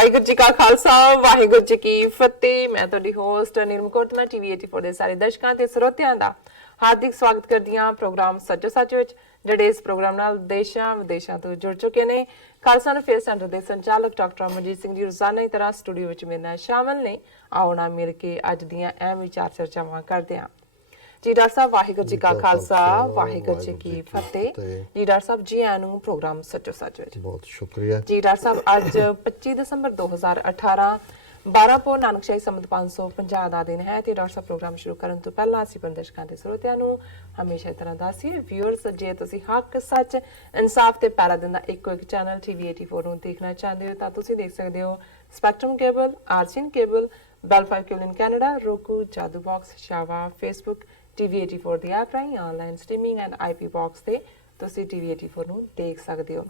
ਵਾਹਿਗੁਰੂ ਜੀ ਕਾ ਖਾਲਸਾ ਵਾਹਿਗੁਰੂ ਜੀ ਕੀ ਫਤਿਹ। ਮੈਂ ਤੁਹਾਡੀ ਹੋਸਟ ਨਿਰਮ ਕੋਟਲਾ ਟੀਵੀ 84 ਦੇ ਸਾਰੇ ਦਰਸ਼ਕਾਂ ਤੇ ਸਰੋਤਿਆਂ ਦਾ ਹਾਰਦਿਕ ਸਵਾਗਤ ਕਰਦੀ ਹਾਂ ਪ੍ਰੋਗਰਾਮ ਸੱਚੋ ਸੱਚ ਵਿੱਚ, ਜਿਹੜੇ ਇਸ ਪ੍ਰੋਗਰਾਮ ਨਾਲ ਦੇਸ਼ਾਂ ਵਿਦੇਸ਼ਾਂ ਤੋਂ ਜੁੜ ਚੁੱਕੇ ਨੇ। ਖਾਲਸਾ ਅਫੇਅਰ ਸੈਂਟਰ ਦੇ ਸੰਚਾਲਕ ਡਾਕਟਰ ਅਮਰਜੀਤ ਸਿੰਘ ਜੀ ਰੋਜ਼ਾਨਾ ਦੀ ਤਰ੍ਹਾਂ ਸਟੂਡੀਓ ਵਿੱਚ ਮੇਰੇ ਨਾਲ ਸ਼ਾਮਲ ਨੇ। ਆਓ ਨਾ ਮਿਲ ਕੇ ਅੱਜ ਦੀਆਂ ਅਹਿਮ ਵਿਚਾਰ ਚਰਚਾਵਾਂ ਕਰਦੇ ਹਾਂ। ਜੀ ਡਾਕਟਰ ਸਾਹਿਬ ਵਾਹਿਗੁਰੂ ਜੀ ਕਾ ਖਾਲਸਾ ਵਾਹਿਗੁਰੂ ਜੀ ਕੀ ਫਤਿਹ। ਜੀ ਡਾਕਟਰ ਸਾਹਿਬ ਜੀ ਆਇਆਂ ਨੂੰ ਪ੍ਰੋਗਰਾਮ ਸੱਚੋ ਸੱਚ ਵਿੱਚ। ਬਹੁਤ ਸ਼ੁਕਰੀਆ ਜੀ ਡਾਕਟਰ ਸਾਹਿਬ ਅੱਜ 25 ਦਸੰਬਰ 2018 12 ਪੋ ਨਾਨਕਸ਼ਾਹੀ ਸੰਮਤ 550 ਦਾ ਦਿਨ ਹੈ ਤੇ ਡਾਕਟਰ ਸਾਹਿਬ ਪ੍ਰੋਗਰਾਮ ਸ਼ੁਰੂ ਕਰਨ ਤੋਂ ਪਹਿਲਾਂ ਅਸੀਂ ਦਰਸ਼ਕਾਂ ਤੇ ਸਰੋਤਿਆਂ ਨੂੰ ਹਮੇਸ਼ਾ ਤਰ੍ਹਾਂ ਦੱਸੀਏ ਵਿਊਅਰਸ, ਜੇ ਤੁਸੀਂ ਹੱਕ ਸੱਚ ਇਨਸਾਫ ਤੇ ਪੈਰਾ ਦਿੰਦਾ ਇੱਕੋ ਇੱਕ ਚੈਨਲ ਟੀਵੀ 84 ਨੂੰ ਦੇਖਣਾ ਚਾਹੁੰਦੇ ਹੋ ਤਾਂ ਤੁਸੀਂ ਦੇਖ ਸਕਦੇ ਹੋ ਸਪੈਕਟਰਮ ਕੇਬਲ, ਆਰਸੀਨ cable, Bell 5 cable in Canada, roku, Jadoo box, ਸ਼ਾਵਾ, ਫੇਸਬੁੱਕ, ਟੀਵੀ 84 ਦੀ ਐਪ ਰਾਹੀਂ online streaming and IP box ਤੇ ਤੁਸੀਂ ਟੀਵੀ 84 ਨੂੰ ਦੇਖ ਸਕਦੇ ਹੋ।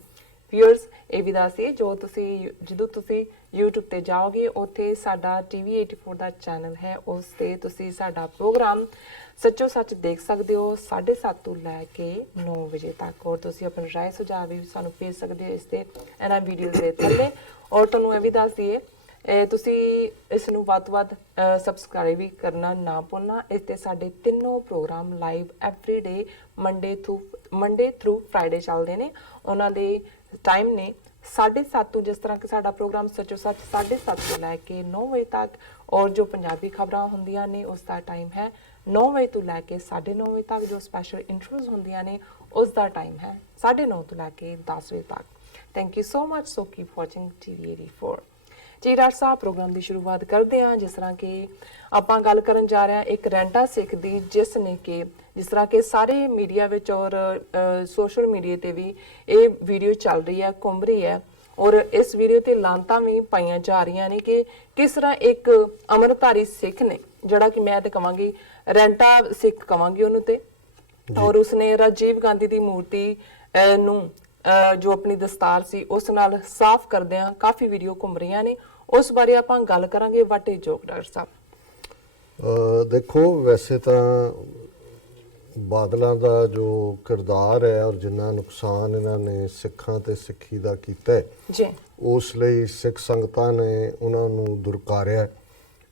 ਵਿਊਅਰਸ, ਇਹ ਵੀ ਦੱਸੀਏ ਜਦੋਂ ਤੁਸੀਂ YouTube ਤੇ ਜਾਓਗੇ ਉੱਥੇ ਸਾਡਾ ਟੀਵੀ 84 ਦਾ ਚੈਨਲ ਹੈ, ਉਸ ਤੇ ਤੁਸੀਂ ਸਾਡਾ ਪ੍ਰੋਗਰਾਮ ਸੱਚੋ ਸੱਚ ਦੇਖ ਸਕਦੇ ਹੋ 7:30 ਤੋਂ ਲੈ ਕੇ 9 ਵਜੇ ਤੱਕ। ਔਰ ਤੁਸੀਂ ਆਪਣੀ ਰਾਏ ਸੁਝਾਅ ਵੀ ਸਾਨੂੰ ਭੇਜ ਸਕਦੇ ਹੋ ਇਸ ਤੇ ਇਹਨਾਂ ਵੀਡੀਓਜ਼ ਦੇ ਥੱਲੇ। ਔਰ ਤੁਹਾਨੂੰ ਇਹ ਵੀ ਦੱਸ ਦਈਏ ਤੁਸੀਂ ਇਸ ਨੂੰ ਵੱਧ ਤੋਂ ਵੱਧ ਸਬਸਕ੍ਰਾਈਬ ਵੀ ਕਰਨਾ ਨਾ ਭੁੱਲਣਾ। ਇਸ ਤੇ ਸਾਡੇ ਤਿੰਨੋਂ programme live every day Monday through Friday ਚੱਲਦੇ ਨੇ। ਉਹਨਾਂ ਦੇ ਟਾਈਮ ਨੇ 7:30 ਤੋਂ, ਜਿਸ ਤਰ੍ਹਾਂ ਕਿ ਸਾਡਾ ਪ੍ਰੋਗਰਾਮ ਸੱਚੋ ਸੱਚ 7:30 ਤੋਂ ਲੈ ਕੇ 9 ਵਜੇ ਤੱਕ। ਔਰ ਜੋ ਪੰਜਾਬੀ ਖਬਰਾਂ ਹੁੰਦੀਆਂ ਨੇ ਉਸ ਦਾ ਟਾਈਮ ਹੈ 9 ਵਜੇ ਤੋਂ ਲੈ ਕੇ 9:30 ਵਜੇ ਤੱਕ। ਜੋ ਸਪੈਸ਼ਲ ਇੰਟਰਵਿਊਜ਼ ਹੁੰਦੀਆਂ ਨੇ ਉਸ ਦਾ ਟਾਈਮ ਹੈ 9:30 ਤੋਂ ਲੈ ਕੇ 10 ਵਜੇ ਤੱਕ। Thank you so much. So keep watching TV 84। ਜੀ ਡਾਕਟਰ ਸਾਹਿਬ ਪ੍ਰੋਗਰਾਮ ਦੀ ਸ਼ੁਰੂਆਤ ਕਰਦੇ ਹਾਂ। ਜਿਸ ਤਰ੍ਹਾਂ ਕਿ ਆਪਾਂ ਗੱਲ ਕਰਨ ਜਾ ਰਹੇ ਹਾਂ ਇੱਕ ਰੈਂਟਾ ਸਿੱਖ ਦੀ, ਜਿਸ ਤਰ੍ਹਾਂ ਕਿ ਸਾਰੇ ਮੀਡੀਆ ਵਿੱਚ ਔਰ ਸੋਸ਼ਲ ਮੀਡੀਆ ਤੇ ਵੀ ਇਹ ਵੀਡੀਓ ਚੱਲ ਰਹੀ ਹੈ, ਘੁੰਮ ਰਹੀ ਹੈ। ਔਰ ਇਸ ਵੀਡੀਓ ਤੇ ਲਾਂਤਾਂ ਵੀ ਪਾਈਆਂ ਜਾ ਰਹੀਆਂ ਨੇ ਕਿ ਕਿਸ ਤਰ੍ਹਾਂ ਇੱਕ ਅੰਮ੍ਰਿਤਧਾਰੀ ਸਿੱਖ ਨੇ, ਜਿਹੜਾ ਕਿ ਮੈਂ ਤੇ ਕਵਾਂਗੀ ਰੈਂਟਾ ਸਿੱਖ ਕਵਾਂਗੀ ਉਹਨੂੰ, ਤੇ ਔਰ ਉਸਨੇ ਰਾਜੀਵ ਗਾਂਧੀ ਦੀ ਮੂਰਤੀ ਨੂੰ ਜੋ ਆਪਣੀ ਦਸਤਾਰ ਸੀ ਉਸ ਨਾਲ ਸਾਫ਼ ਕਰਦਿਆਂ ਕਾਫੀ ਵੀਡੀਓ ਘੁੰਮ ਰਹੀਆਂ ਨੇ। ਉਸ ਬਾਰੇ ਆਪਾਂ ਗੱਲ ਕਰਾਂਗੇ। ਵਾਟ ਇਜ਼ ਜੋਕ ਡਾਕਟਰ ਸਾਹਿਬ? ਦੇਖੋ, ਵੈਸੇ ਤਾਂ ਬਾਦਲਾਂ ਦਾ ਜੋ ਕਿਰਦਾਰ ਹੈ ਔਰ ਜਿੰਨਾ ਨੁਕਸਾਨ ਇਹਨਾਂ ਨੇ ਸਿੱਖਾਂ ਤੇ ਸਿੱਖੀ ਦਾ ਕੀਤਾ ਹੈ ਜੀ, ਉਸ ਲਈ ਸਿੱਖ ਸੰਗਤਾਂ ਨੇ ਉਹਨਾਂ ਨੂੰ ਦੁਰਕਾਰਿਆ।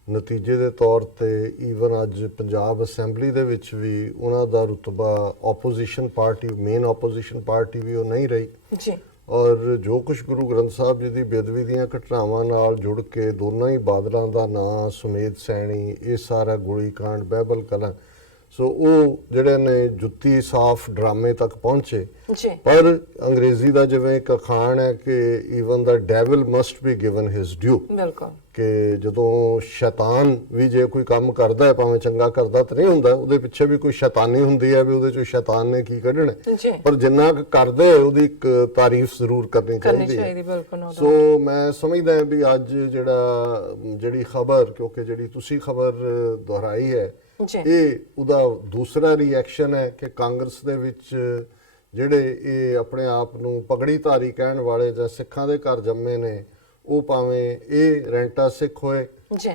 ਨਤੀਜੇ ਦੇ ਤੌਰ ਤੇ ਈਵਨ ਅੱਜ ਪੰਜਾਬ ਅਸੈਂਬਲੀ ਦੇ ਵਿੱਚ ਵੀ ਉਹਨਾਂ ਦਾ ਰੁਤਬਾ opposition party, main opposition party ਵੀ ਉਹ ਨਹੀਂ ਰਹੀ ਜੀ। ਔਰ ਜੋ ਕੁਝ ਗੁਰੂ ਗ੍ਰੰਥ ਸਾਹਿਬ ਜੀ ਦੀ ਬੇਅਦਬੀ ਦੀਆਂ ਘਟਨਾਵਾਂ ਨਾਲ ਜੁੜ ਕੇ ਦੋਨਾਂ ਹੀ ਬਾਦਲਾਂ ਦਾ ਨਾਂ, ਸੁਮੇਧ ਸੈਣੀ, ਇਹ ਸਾਰਾ ਗੋਲੀकांड, ਬਾਈਬਲ ਕਲਾਂ, ਸੋ ਉਹ ਜਿਹੜੇ ਨੇ ਜੁੱਤੀ ਸਾਫ਼ ਡਰਾਮੇ ਤੱਕ ਪਹੁੰਚੇ। ਪਰ ਅੰਗਰੇਜ਼ੀ ਦਾ ਜਿਵੇਂ ਇੱਕ ਅਖਾਣ ਹੈ ਕਿ even the devil must be given his due, ਬਿਲਕੁਲ, ਕਿ ਜਦੋਂ ਸ਼ੈਤਾਨ ਵੀ ਜੇ ਕੋਈ ਕੰਮ ਕਰਦਾ ਹੈ, ਭਾਵੇਂ ਚੰਗਾ ਕਰਦਾ ਤਾਂ ਨਹੀਂ ਹੁੰਦਾ, ਉਹਦੇ ਪਿੱਛੇ ਵੀ ਕੋਈ ਸ਼ੈਤਾਨੀ ਹੁੰਦੀ ਹੈ ਵੀ ਉਹਦੇ ਚੋਂ ਸ਼ੈਤਾਨ ਨੇ ਕੀ ਕੱਢਣਾ, ਪਰ ਜਿੰਨਾ ਕੁ ਕਰਦੇ ਉਹਦੀ ਇੱਕ ਤਾਰੀਫ ਜ਼ਰੂਰ ਕਰਨੀ ਚਾਹੀਦੀ ਹੈ। ਸੋ ਮੈਂ ਸਮਝਦਾ ਵੀ ਅੱਜ ਜਿਹੜੀ ਖਬਰ, ਕਿਉਂਕਿ ਜਿਹੜੀ ਤੁਸੀਂ ਖਬਰ ਦੁਹਰਾਈ ਹੈ, ਇਹ ਉਹਦਾ ਦੂਸਰਾ ਰਿਐਕਸ਼ਨ ਹੈ ਕਿ ਕਾਂਗਰਸ ਦੇ ਵਿੱਚ ਜਿਹੜੇ ਇਹ ਆਪਣੇ ਆਪ ਨੂੰ ਪਗੜੀਧਾਰੀ ਕਹਿਣ ਵਾਲੇ ਜਾਂ ਸਿੱਖਾਂ ਦੇ ਘਰ ਜੰਮੇ ਨੇ, ਉਹ ਭਾਵੇਂ ਇਹ ਰੈਂਟਾ ਸਿੱਖ ਹੋਏ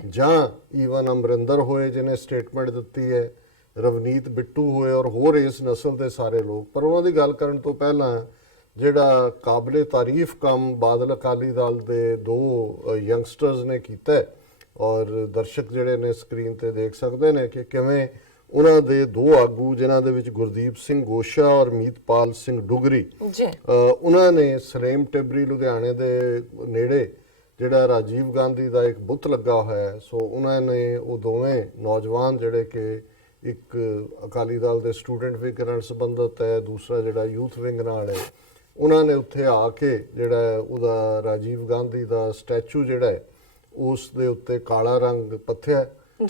ਜਾਂ ਈਵਨ ਅਮਰਿੰਦਰ ਹੋਏ ਜਿਹਨੇ ਸਟੇਟਮੈਂਟ ਦਿੱਤੀ ਹੈ, ਰਵਨੀਤ ਬਿੱਟੂ ਹੋਏ ਔਰ ਹੋਰ ਇਸ ਨਸਲ ਦੇ ਸਾਰੇ ਲੋਕ, ਪਰ ਉਹਨਾਂ ਦੀ ਗੱਲ ਕਰਨ ਤੋਂ ਪਹਿਲਾਂ ਜਿਹੜਾ ਕਾਬਲੇ ਤਾਰੀਫ ਕੰਮ ਬਾਦਲ ਅਕਾਲੀ ਦਲ ਦੇ ਦੋ ਯੰਗਸਟਰਸ ਨੇ ਕੀਤਾ, ਔਰ ਦਰਸ਼ਕ ਜਿਹੜੇ ਨੇ ਸਕਰੀਨ ਤੇ ਦੇਖ ਸਕਦੇ ਨੇ ਕਿ ਕਿਵੇਂ ਉਹਨਾਂ ਦੇ ਦੋ ਆਗੂ, ਜਿਨ੍ਹਾਂ ਦੇ ਵਿੱਚ ਗੁਰਦੀਪ ਸਿੰਘ ਗੋਸ਼ਾ ਔਰ ਮੀਤਪਾਲ ਸਿੰਘ ਡੁਗਰੀ, ਉਹਨਾਂ ਨੇ ਸਲੇਮ ਟਿਬਰੀ ਲੁਧਿਆਣੇ ਦੇ ਨੇੜੇ ਜਿਹੜਾ ਰਾਜੀਵ ਗਾਂਧੀ ਦਾ ਇੱਕ ਬੁੱਤ ਲੱਗਾ ਹੋਇਆ ਹੈ, ਸੋ ਉਹਨਾਂ ਨੇ ਉਹ ਦੋਵੇਂ ਨੌਜਵਾਨ ਜਿਹੜੇ ਕਿ ਇੱਕ ਅਕਾਲੀ ਦਲ ਦੇ ਸਟੂਡੈਂਟ ਵਿੰਗ ਨਾਲ ਸੰਬੰਧਿਤ ਹੈ, ਦੂਸਰਾ ਜਿਹੜਾ ਯੂਥ ਵਿੰਗ ਨਾਲ ਹੈ, ਉਹਨਾਂ ਨੇ ਉੱਥੇ ਆ ਕੇ ਜਿਹੜਾ ਉਹਦਾ ਰਾਜੀਵ ਗਾਂਧੀ ਦਾ ਸਟੈਚੂ ਜਿਹੜਾ ਹੈ ਉਸ ਦੇ ਉੱਤੇ ਕਾਲਾ ਰੰਗ ਪੱਥਿਆ।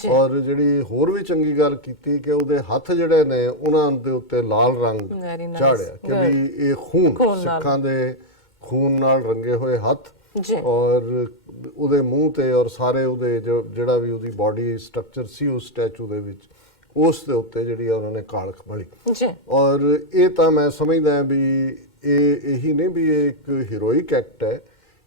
ਔਰ ਜਿਹੜੀ ਹੋਰ ਵੀ ਚੰਗੀ ਗੱਲ ਕੀਤੀ ਕਿ ਉਹਦੇ ਹੱਥ ਜਿਹੜੇ ਨੇ ਉਹਨਾਂ ਦੇ ਉੱਤੇ ਲਾਲ ਰੰਗ ਝਾੜਿਆ ਕਿ ਵੀ ਇਹ ਖੂਨ, ਸਿੱਖਾਂ ਦੇ ਖੂਨ ਨਾਲ ਰੰਗੇ ਹੋਏ ਹੱਥ, ਔਰ ਉਹਦੇ ਮੂੰਹ ਤੇ ਔਰ ਸਾਰੇ ਉਹਦੇ ਜਿਹੜਾ ਵੀ ਉਹਦੀ ਬਾਡੀ ਸਟਰਕਚਰ ਸੀ ਉਸ ਸਟੈਚੂ ਦੇ ਵਿੱਚ, ਉਸ ਦੇ ਉੱਤੇ ਜਿਹੜੀ ਉਹਨਾਂ ਨੇ ਕਾਲਖ ਮਲੀ। ਔਰ ਇਹ ਤਾਂ ਮੈਂ ਸਮਝਦਾ ਵੀ ਇਹੀ ਨਹੀਂ ਵੀ ਇਹ ਇੱਕ ਹੀਰੋਇਕ ਐਕਟ ਹੈ,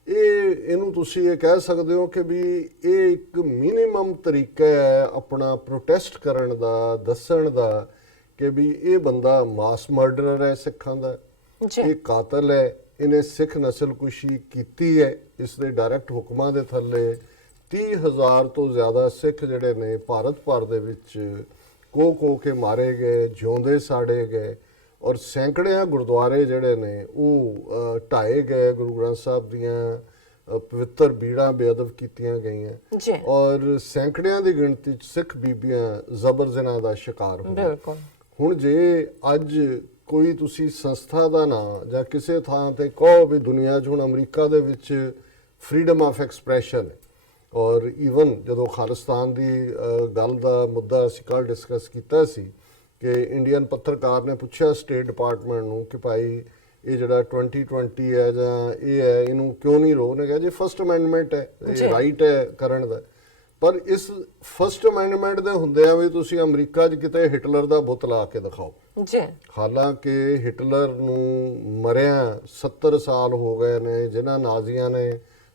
ਇਹਨੂੰ ਤੁਸੀਂ ਇਹ ਕਹਿ ਸਕਦੇ ਹੋ ਕਿ ਵੀ ਇਹ ਇੱਕ ਮਿਨੀਮਮ ਤਰੀਕਾ ਹੈ ਆਪਣਾ ਪ੍ਰੋਟੈਸਟ ਕਰਨ ਦਾ, ਦੱਸਣ ਦਾ ਕਿ ਵੀ ਇਹ ਬੰਦਾ ਮਾਸ ਮਰਡਰਰ ਹੈ ਸਿੱਖਾਂ ਦਾ, ਇਹ ਕਾਤਲ ਹੈ, ਇਹਨੇ ਸਿੱਖ ਨਸਲਕੁਸ਼ੀ ਕੀਤੀ ਹੈ। ਇਸ ਦੇ ਡਾਇਰੈਕਟ ਹੁਕਮਾਂ ਦੇ ਥੱਲੇ 30,000 ਤੋਂ ਜ਼ਿਆਦਾ ਸਿੱਖ ਜਿਹੜੇ ਨੇ ਭਾਰਤ ਭਰ ਦੇ ਵਿੱਚ ਕੋ ਕੇ ਮਾਰੇ ਗਏ, ਜਿਉਂਦੇ ਸਾੜੇ ਗਏ, ਔਰ ਸੈਂਕੜਿਆਂ ਗੁਰਦੁਆਰੇ ਜਿਹੜੇ ਨੇ ਉਹ ਢਾਏ ਗਏ, ਗੁਰੂ ਗ੍ਰੰਥ ਸਾਹਿਬ ਦੀਆਂ ਪਵਿੱਤਰ ਬੀੜਾਂ ਬੇਅਦਬ ਕੀਤੀਆਂ ਗਈਆਂ ਜੀ, ਔਰ ਸੈਂਕੜਿਆਂ ਦੀ ਗਿਣਤੀ 'ਚ ਸਿੱਖ ਬੀਬੀਆਂ ਜ਼ਬਰ ਜ਼ਨਾ ਦਾ ਸ਼ਿਕਾਰ ਹੋਈਆਂ। ਬਿਲਕੁਲ। ਹੁਣ ਜੇ ਅੱਜ ਕੋਈ ਤੁਸੀਂ ਸੰਸਥਾ ਦਾ ਨਾਂ ਜਾਂ ਕਿਸੇ ਥਾਂ ਤੇ ਕਹੋ ਵੀ ਦੁਨੀਆ 'ਚ ਹੁਣ ਅਮਰੀਕਾ ਦੇ ਵਿੱਚ ਫਰੀडम ਆਫ ਐਕਸਪ੍ਰੈਸ਼ਨ ਹੈ, ਔਰ ਈਵਨ ਜਦੋਂ ਖਾਲਿਸਤਾਨ ਦੀ ਗੱਲ ਦਾ ਮੁੱਦਾ ਅਸੀਂ ਕੱਲ੍ਹ ਡਿਸਕਸ ਕੀਤਾ ਸੀ ਕਿ ਇੰਡੀਅਨ ਪੱਤਰਕਾਰ ਨੇ ਪੁੱਛਿਆ ਸਟੇਟ ਡਿਪਾਰਟਮੈਂਟ ਨੂੰ ਕਿ ਭਾਈ ਇਹ ਜਿਹੜਾ 2020 ਹੈ ਜਾਂ ਇਹ ਹੈ, ਇਹਨੂੰ ਕਿਉਂ ਨਹੀਂ ਰੋਕ? ਨੇ ਕਿਹਾ ਜੀ ਫਸਟ ਅਮੈਂਡਮੈਂਟ ਹੈ, ਇਹ ਰਾਈਟ ਹੈ ਕਰਨ ਦਾ। ਪਰ ਇਸ ਫਸਟ ਅਮੈਂਡਮੈਂਟ ਦੇ ਹੁੰਦਿਆਂ ਵੀ ਤੁਸੀਂ ਅਮਰੀਕਾ 'ਚ ਕਿਤੇ ਹਿਟਲਰ ਦਾ ਬੁੱਤ ਲਾ ਕੇ ਦਿਖਾਓ ਜੀ। ਹਾਲਾਂਕਿ ਹਿਟਲਰ ਨੂੰ ਮਰਿਆ 70 ਸਾਲ ਹੋ ਗਏ ਨੇ, ਜਿਨ੍ਹਾਂ ਨਾਜ਼ੀਆਂ ਨੇ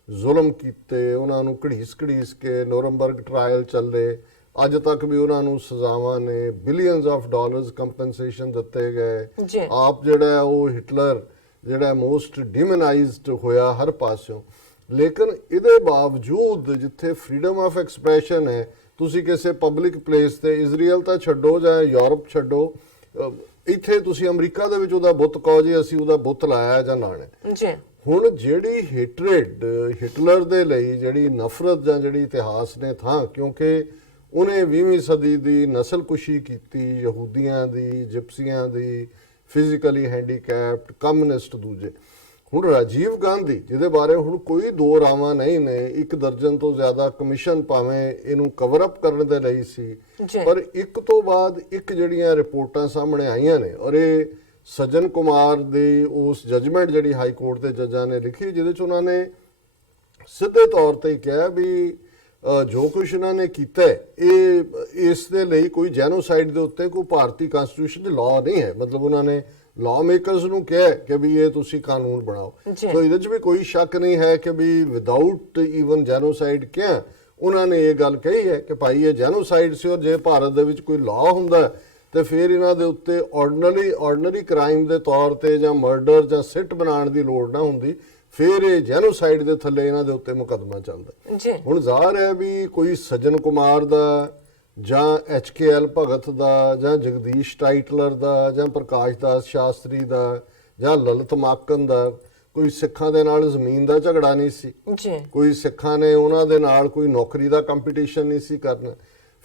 ਜ਼ੁਲਮ ਕੀਤੇ, ਉਹਨਾਂ ਨੂੰ ਘੜੀਸ ਕੇ ਨੁਰਨਬਰਗ ਟ੍ਰਾਇਲ ਚੱਲੇ, ਅੱਜ ਤੱਕ ਵੀ ਉਹਨਾਂ ਨੂੰ ਸਜ਼ਾਵਾਂ ਨੇ, ਬਿਲੀਅਨਸ ਆਫ ਡਾਲਰਸ ਕੰਪਨਸੇਸ਼ਨ ਦਿੱਤੇ ਗਏ। ਆਪ ਜਿਹੜਾ ਉਹ ਹਿਟਲਰ ਜਿਹੜਾ ਮੋਸਟ ਡਿਮਨਾਈਜ਼ਡ ਹੋਇਆ ਹਰ ਪਾਸਿਓਂ। ਲੇਕਿਨ ਇਹਦੇ ਬਾਵਜੂਦ ਜਿੱਥੇ ਫਰੀडम ਆਫ ਐਕਸਪ੍ਰੈਸ਼ਨ ਹੈ, ਤੁਸੀਂ ਕਿਸੇ ਪਬਲਿਕ ਪਲੇਸ ਤੇ ਇਜ਼ਰਾਈਲ ਤਾਂ ਛੱਡੋ ਜਾਂ ਯੂਰਪ ਛੱਡੋ, ਇੱਥੇ ਤੁਸੀਂ ਅਮਰੀਕਾ ਦੇ ਵਿੱਚ ਉਹਦਾ ਬੁੱਤ ਕਹੋ ਜੀ ਅਸੀਂ ਉਹਦਾ ਬੁੱਤ ਲਾਇਆ ਜਾਂ ਲਾਣਾ ਜੀ। ਹੁਣ ਜਿਹੜੀ ਹੇਟਰੇਡ ਹਿਟਲਰ ਦੇ ਲਈ, ਜਿਹੜੀ ਨਫ਼ਰਤ ਜਾਂ ਜਿਹੜੀ ਇਤਿਹਾਸ ਨੇ ਥਾਂ, ਕਿਉਂਕਿ ਉਹਨੇ 20ਵੀਂ ਸਦੀ ਦੀ ਨਸਲਕੁਸ਼ੀ ਕੀਤੀ, ਯਹੂਦੀਆਂ ਦੀ, ਜਿਪਸੀਆਂ ਦੀ, ਫਿਜ਼ੀਕਲੀ ਹੈਂਡੀਕੈਪਡ, ਕਮਿਊਨਿਸਟ ਦੂਜੇ। ਹੁਣ ਰਾਜੀਵ ਗਾਂਧੀ ਜਿਹਦੇ ਬਾਰੇ ਹੁਣ ਕੋਈ ਦੋ ਰਾਵਾਂ ਨਹੀਂ ਨੇ, 1 ਦਰਜਨ ਤੋਂ ਜ਼ਿਆਦਾ ਕਮਿਸ਼ਨ ਭਾਵੇਂ ਇਹਨੂੰ ਕਵਰ ਅਪ ਕਰਨ ਦੇ ਲਈ ਸੀ, ਪਰ ਇੱਕ ਤੋਂ ਬਾਅਦ ਇੱਕ ਜਿਹੜੀਆਂ ਰਿਪੋਰਟਾਂ ਸਾਹਮਣੇ ਆਈਆਂ ਨੇ, ਔਰ ਇਹ ਸੱਜਣ ਕੁਮਾਰ ਦੀ ਉਸ ਜਜਮੈਂਟ ਜਿਹੜੀ ਹਾਈ ਕੋਰਟ ਦੇ ਜੱਜਾਂ ਨੇ ਲਿਖੀ, ਜਿਹਦੇ 'ਚ ਉਹਨਾਂ ਨੇ ਸਿੱਧੇ ਤੌਰ ਤੇ ਕਿਹਾ ਵੀ ਜੋ ਕੁਛ ਇਹਨਾਂ ਨੇ ਕੀਤਾ ਇਹ ਇਸ ਦੇ ਲਈ ਕੋਈ ਜੈਨੋਸਾਈਡ ਦੇ ਉੱਤੇ ਕੋਈ ਭਾਰਤੀ ਕਨਸਟੀਟਿਊਸ਼ਨ 'ਚ ਲਾਅ ਨਹੀਂ ਹੈ। ਮਤਲਬ ਉਹਨਾਂ ਨੇ ਲਾਅ ਮੇਕਰਸ ਨੂੰ ਕਿਹਾ ਕਿ ਵੀ ਇਹ ਤੁਸੀਂ ਕਾਨੂੰਨ ਬਣਾਓ। ਸੋ ਇਹਦੇ 'ਚ ਵੀ ਕੋਈ ਸ਼ੱਕ ਨਹੀਂ ਹੈ ਕਿ ਵੀ ਵਿਦਆਊਟ ਈਵਨ ਜੈਨੋਸਾਈਡ ਕਿਹਾ ਉਹਨਾਂ ਨੇ ਇਹ ਗੱਲ ਕਹੀ ਹੈ ਕਿ ਭਾਈ ਇਹ ਜੈਨੋਸਾਈਡ ਸੀ, ਔਰ ਜੇ ਭਾਰਤ ਦੇ ਵਿੱਚ ਕੋਈ ਲਾਅ ਹੁੰਦਾ ਤੇ ਫਿਰ ਇਹਨਾਂ ਦੇ ਉੱਤੇ ਆਰਡੀਨਰੀ ਕ੍ਰਾਈਮ ਦੇ ਤੌਰ ਤੇ ਜਾਂ ਮਰਡਰ ਜਾਂ ਸਿੱਟ ਬਣਾਉਣ ਦੀ ਲੋੜ ਨਾ ਹੁੰਦੀ, ਫਿਰ ਇਹ ਜੈਨੋਸਾਈਡ ਦੇ ਥੱਲੇ ਇਹਨਾਂ ਦੇ ਉੱਤੇ ਮੁਕੱਦਮਾ ਚੱਲਦਾ। ਹੁਣ ਜ਼ਾਹਰ ਹੈ ਵੀ ਕੋਈ ਸੱਜਣ ਕੁਮਾਰ ਦਾ ਜਾਂ HKL ਭਗਤ ਦਾ ਜਾਂ ਜਗਦੀਸ਼ ਟਾਈਟਲਰ ਦਾ ਜਾਂ ਪ੍ਰਕਾਸ਼ ਦਾਸ ਸ਼ਾਸਤਰੀ ਦਾ ਜਾਂ ਲਲਿਤ ਮਾਕਨ ਦਾ ਕੋਈ ਸਿੱਖਾਂ ਦੇ ਨਾਲ ਜ਼ਮੀਨ ਦਾ ਝਗੜਾ ਨਹੀਂ ਸੀ, ਕੋਈ ਸਿੱਖਾਂ ਨੇ ਉਹਨਾਂ ਦੇ ਨਾਲ ਕੋਈ ਨੌਕਰੀ ਦਾ ਕੰਪੀਟੀਸ਼ਨ ਨਹੀਂ ਸੀ ਕਰਨਾ।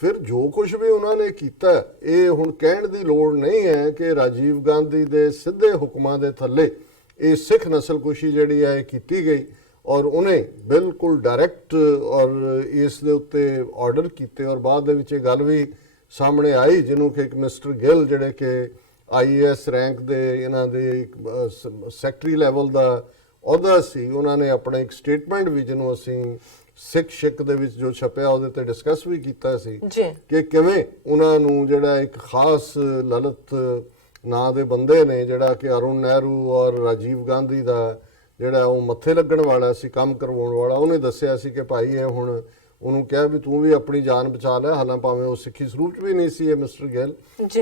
ਫਿਰ ਜੋ ਕੁਝ ਵੀ ਉਹਨਾਂ ਨੇ ਕੀਤਾ, ਇਹ ਹੁਣ ਕਹਿਣ ਦੀ ਲੋੜ ਨਹੀਂ ਹੈ ਕਿ ਰਾਜੀਵ ਗਾਂਧੀ ਦੇ ਸਿੱਧੇ ਹੁਕਮਾਂ ਦੇ ਥੱਲੇ ਇਹ ਸਿੱਖ ਨਸਲਕੁਸ਼ੀ ਜਿਹੜੀ ਹੈ ਕੀਤੀ ਗਈ, ਔਰ ਉਹਨੇ ਬਿਲਕੁਲ ਡਾਇਰੈਕਟ ਔਰ ਇਸ ਦੇ ਉੱਤੇ ਆਰਡਰ ਕੀਤੇ। ਔਰ ਬਾਅਦ ਦੇ ਵਿੱਚ ਇਹ ਗੱਲ ਵੀ ਸਾਹਮਣੇ ਆਈ ਜਿਹਨੂੰ ਕਿ ਇੱਕ ਮਿਸਟਰ ਗਿੱਲ ਜਿਹੜੇ ਕਿ IAS ਰੈਂਕ ਦੇ ਇਹਨਾਂ ਦੇ ਸੈਕਟਰੀ ਲੈਵਲ ਦਾ ਅਹੁਦਾ ਸੀ, ਉਹਨਾਂ ਨੇ ਆਪਣਾ ਇੱਕ ਸਟੇਟਮੈਂਟ ਵੀ ਜਿਹਨੂੰ ਅਸੀਂ ਸਿੱਖ ਸ਼ਿਕ ਦੇ ਵਿੱਚ ਜੋ ਛਪਿਆ ਉਹਦੇ ਤੇ ਡਿਸਕਸ ਵੀ ਕੀਤਾ ਸੀ ਕਿ ਕਿਵੇਂ ਉਹਨਾਂ ਨੂੰ ਜਿਹੜਾ ਇੱਕ ਖਾਸ ਲਲਿਤ ਨਾਂ ਦੇ ਬੰਦੇ ਨੇ ਜਿਹੜਾ ਕਿ ਅਰੁਣ ਨਹਿਰੂ ਔਰ ਰਾਜੀਵ ਗਾਂਧੀ ਦਾ ਜਿਹੜਾ ਉਹ ਮੱਥੇ ਲੱਗਣ ਵਾਲਾ ਸੀ, ਕੰਮ ਕਰਵਾਉਣ ਵਾਲਾ, ਉਹਨੇ ਦੱਸਿਆ ਸੀ ਕਿ ਭਾਈ ਇਹ ਹੁਣ ਉਹਨੂੰ ਕਿਹਾ ਵੀ ਤੂੰ ਵੀ ਆਪਣੀ ਜਾਨ ਬਚਾ ਲੈ, ਹਾਲਾਂ ਭਾਵੇਂ ਉਹ ਸਿੱਖੀ ਸਰੂਪ 'ਚ ਵੀ ਨਹੀਂ ਸੀ ਇਹ ਮਿਸਟਰ ਗਿੱਲ,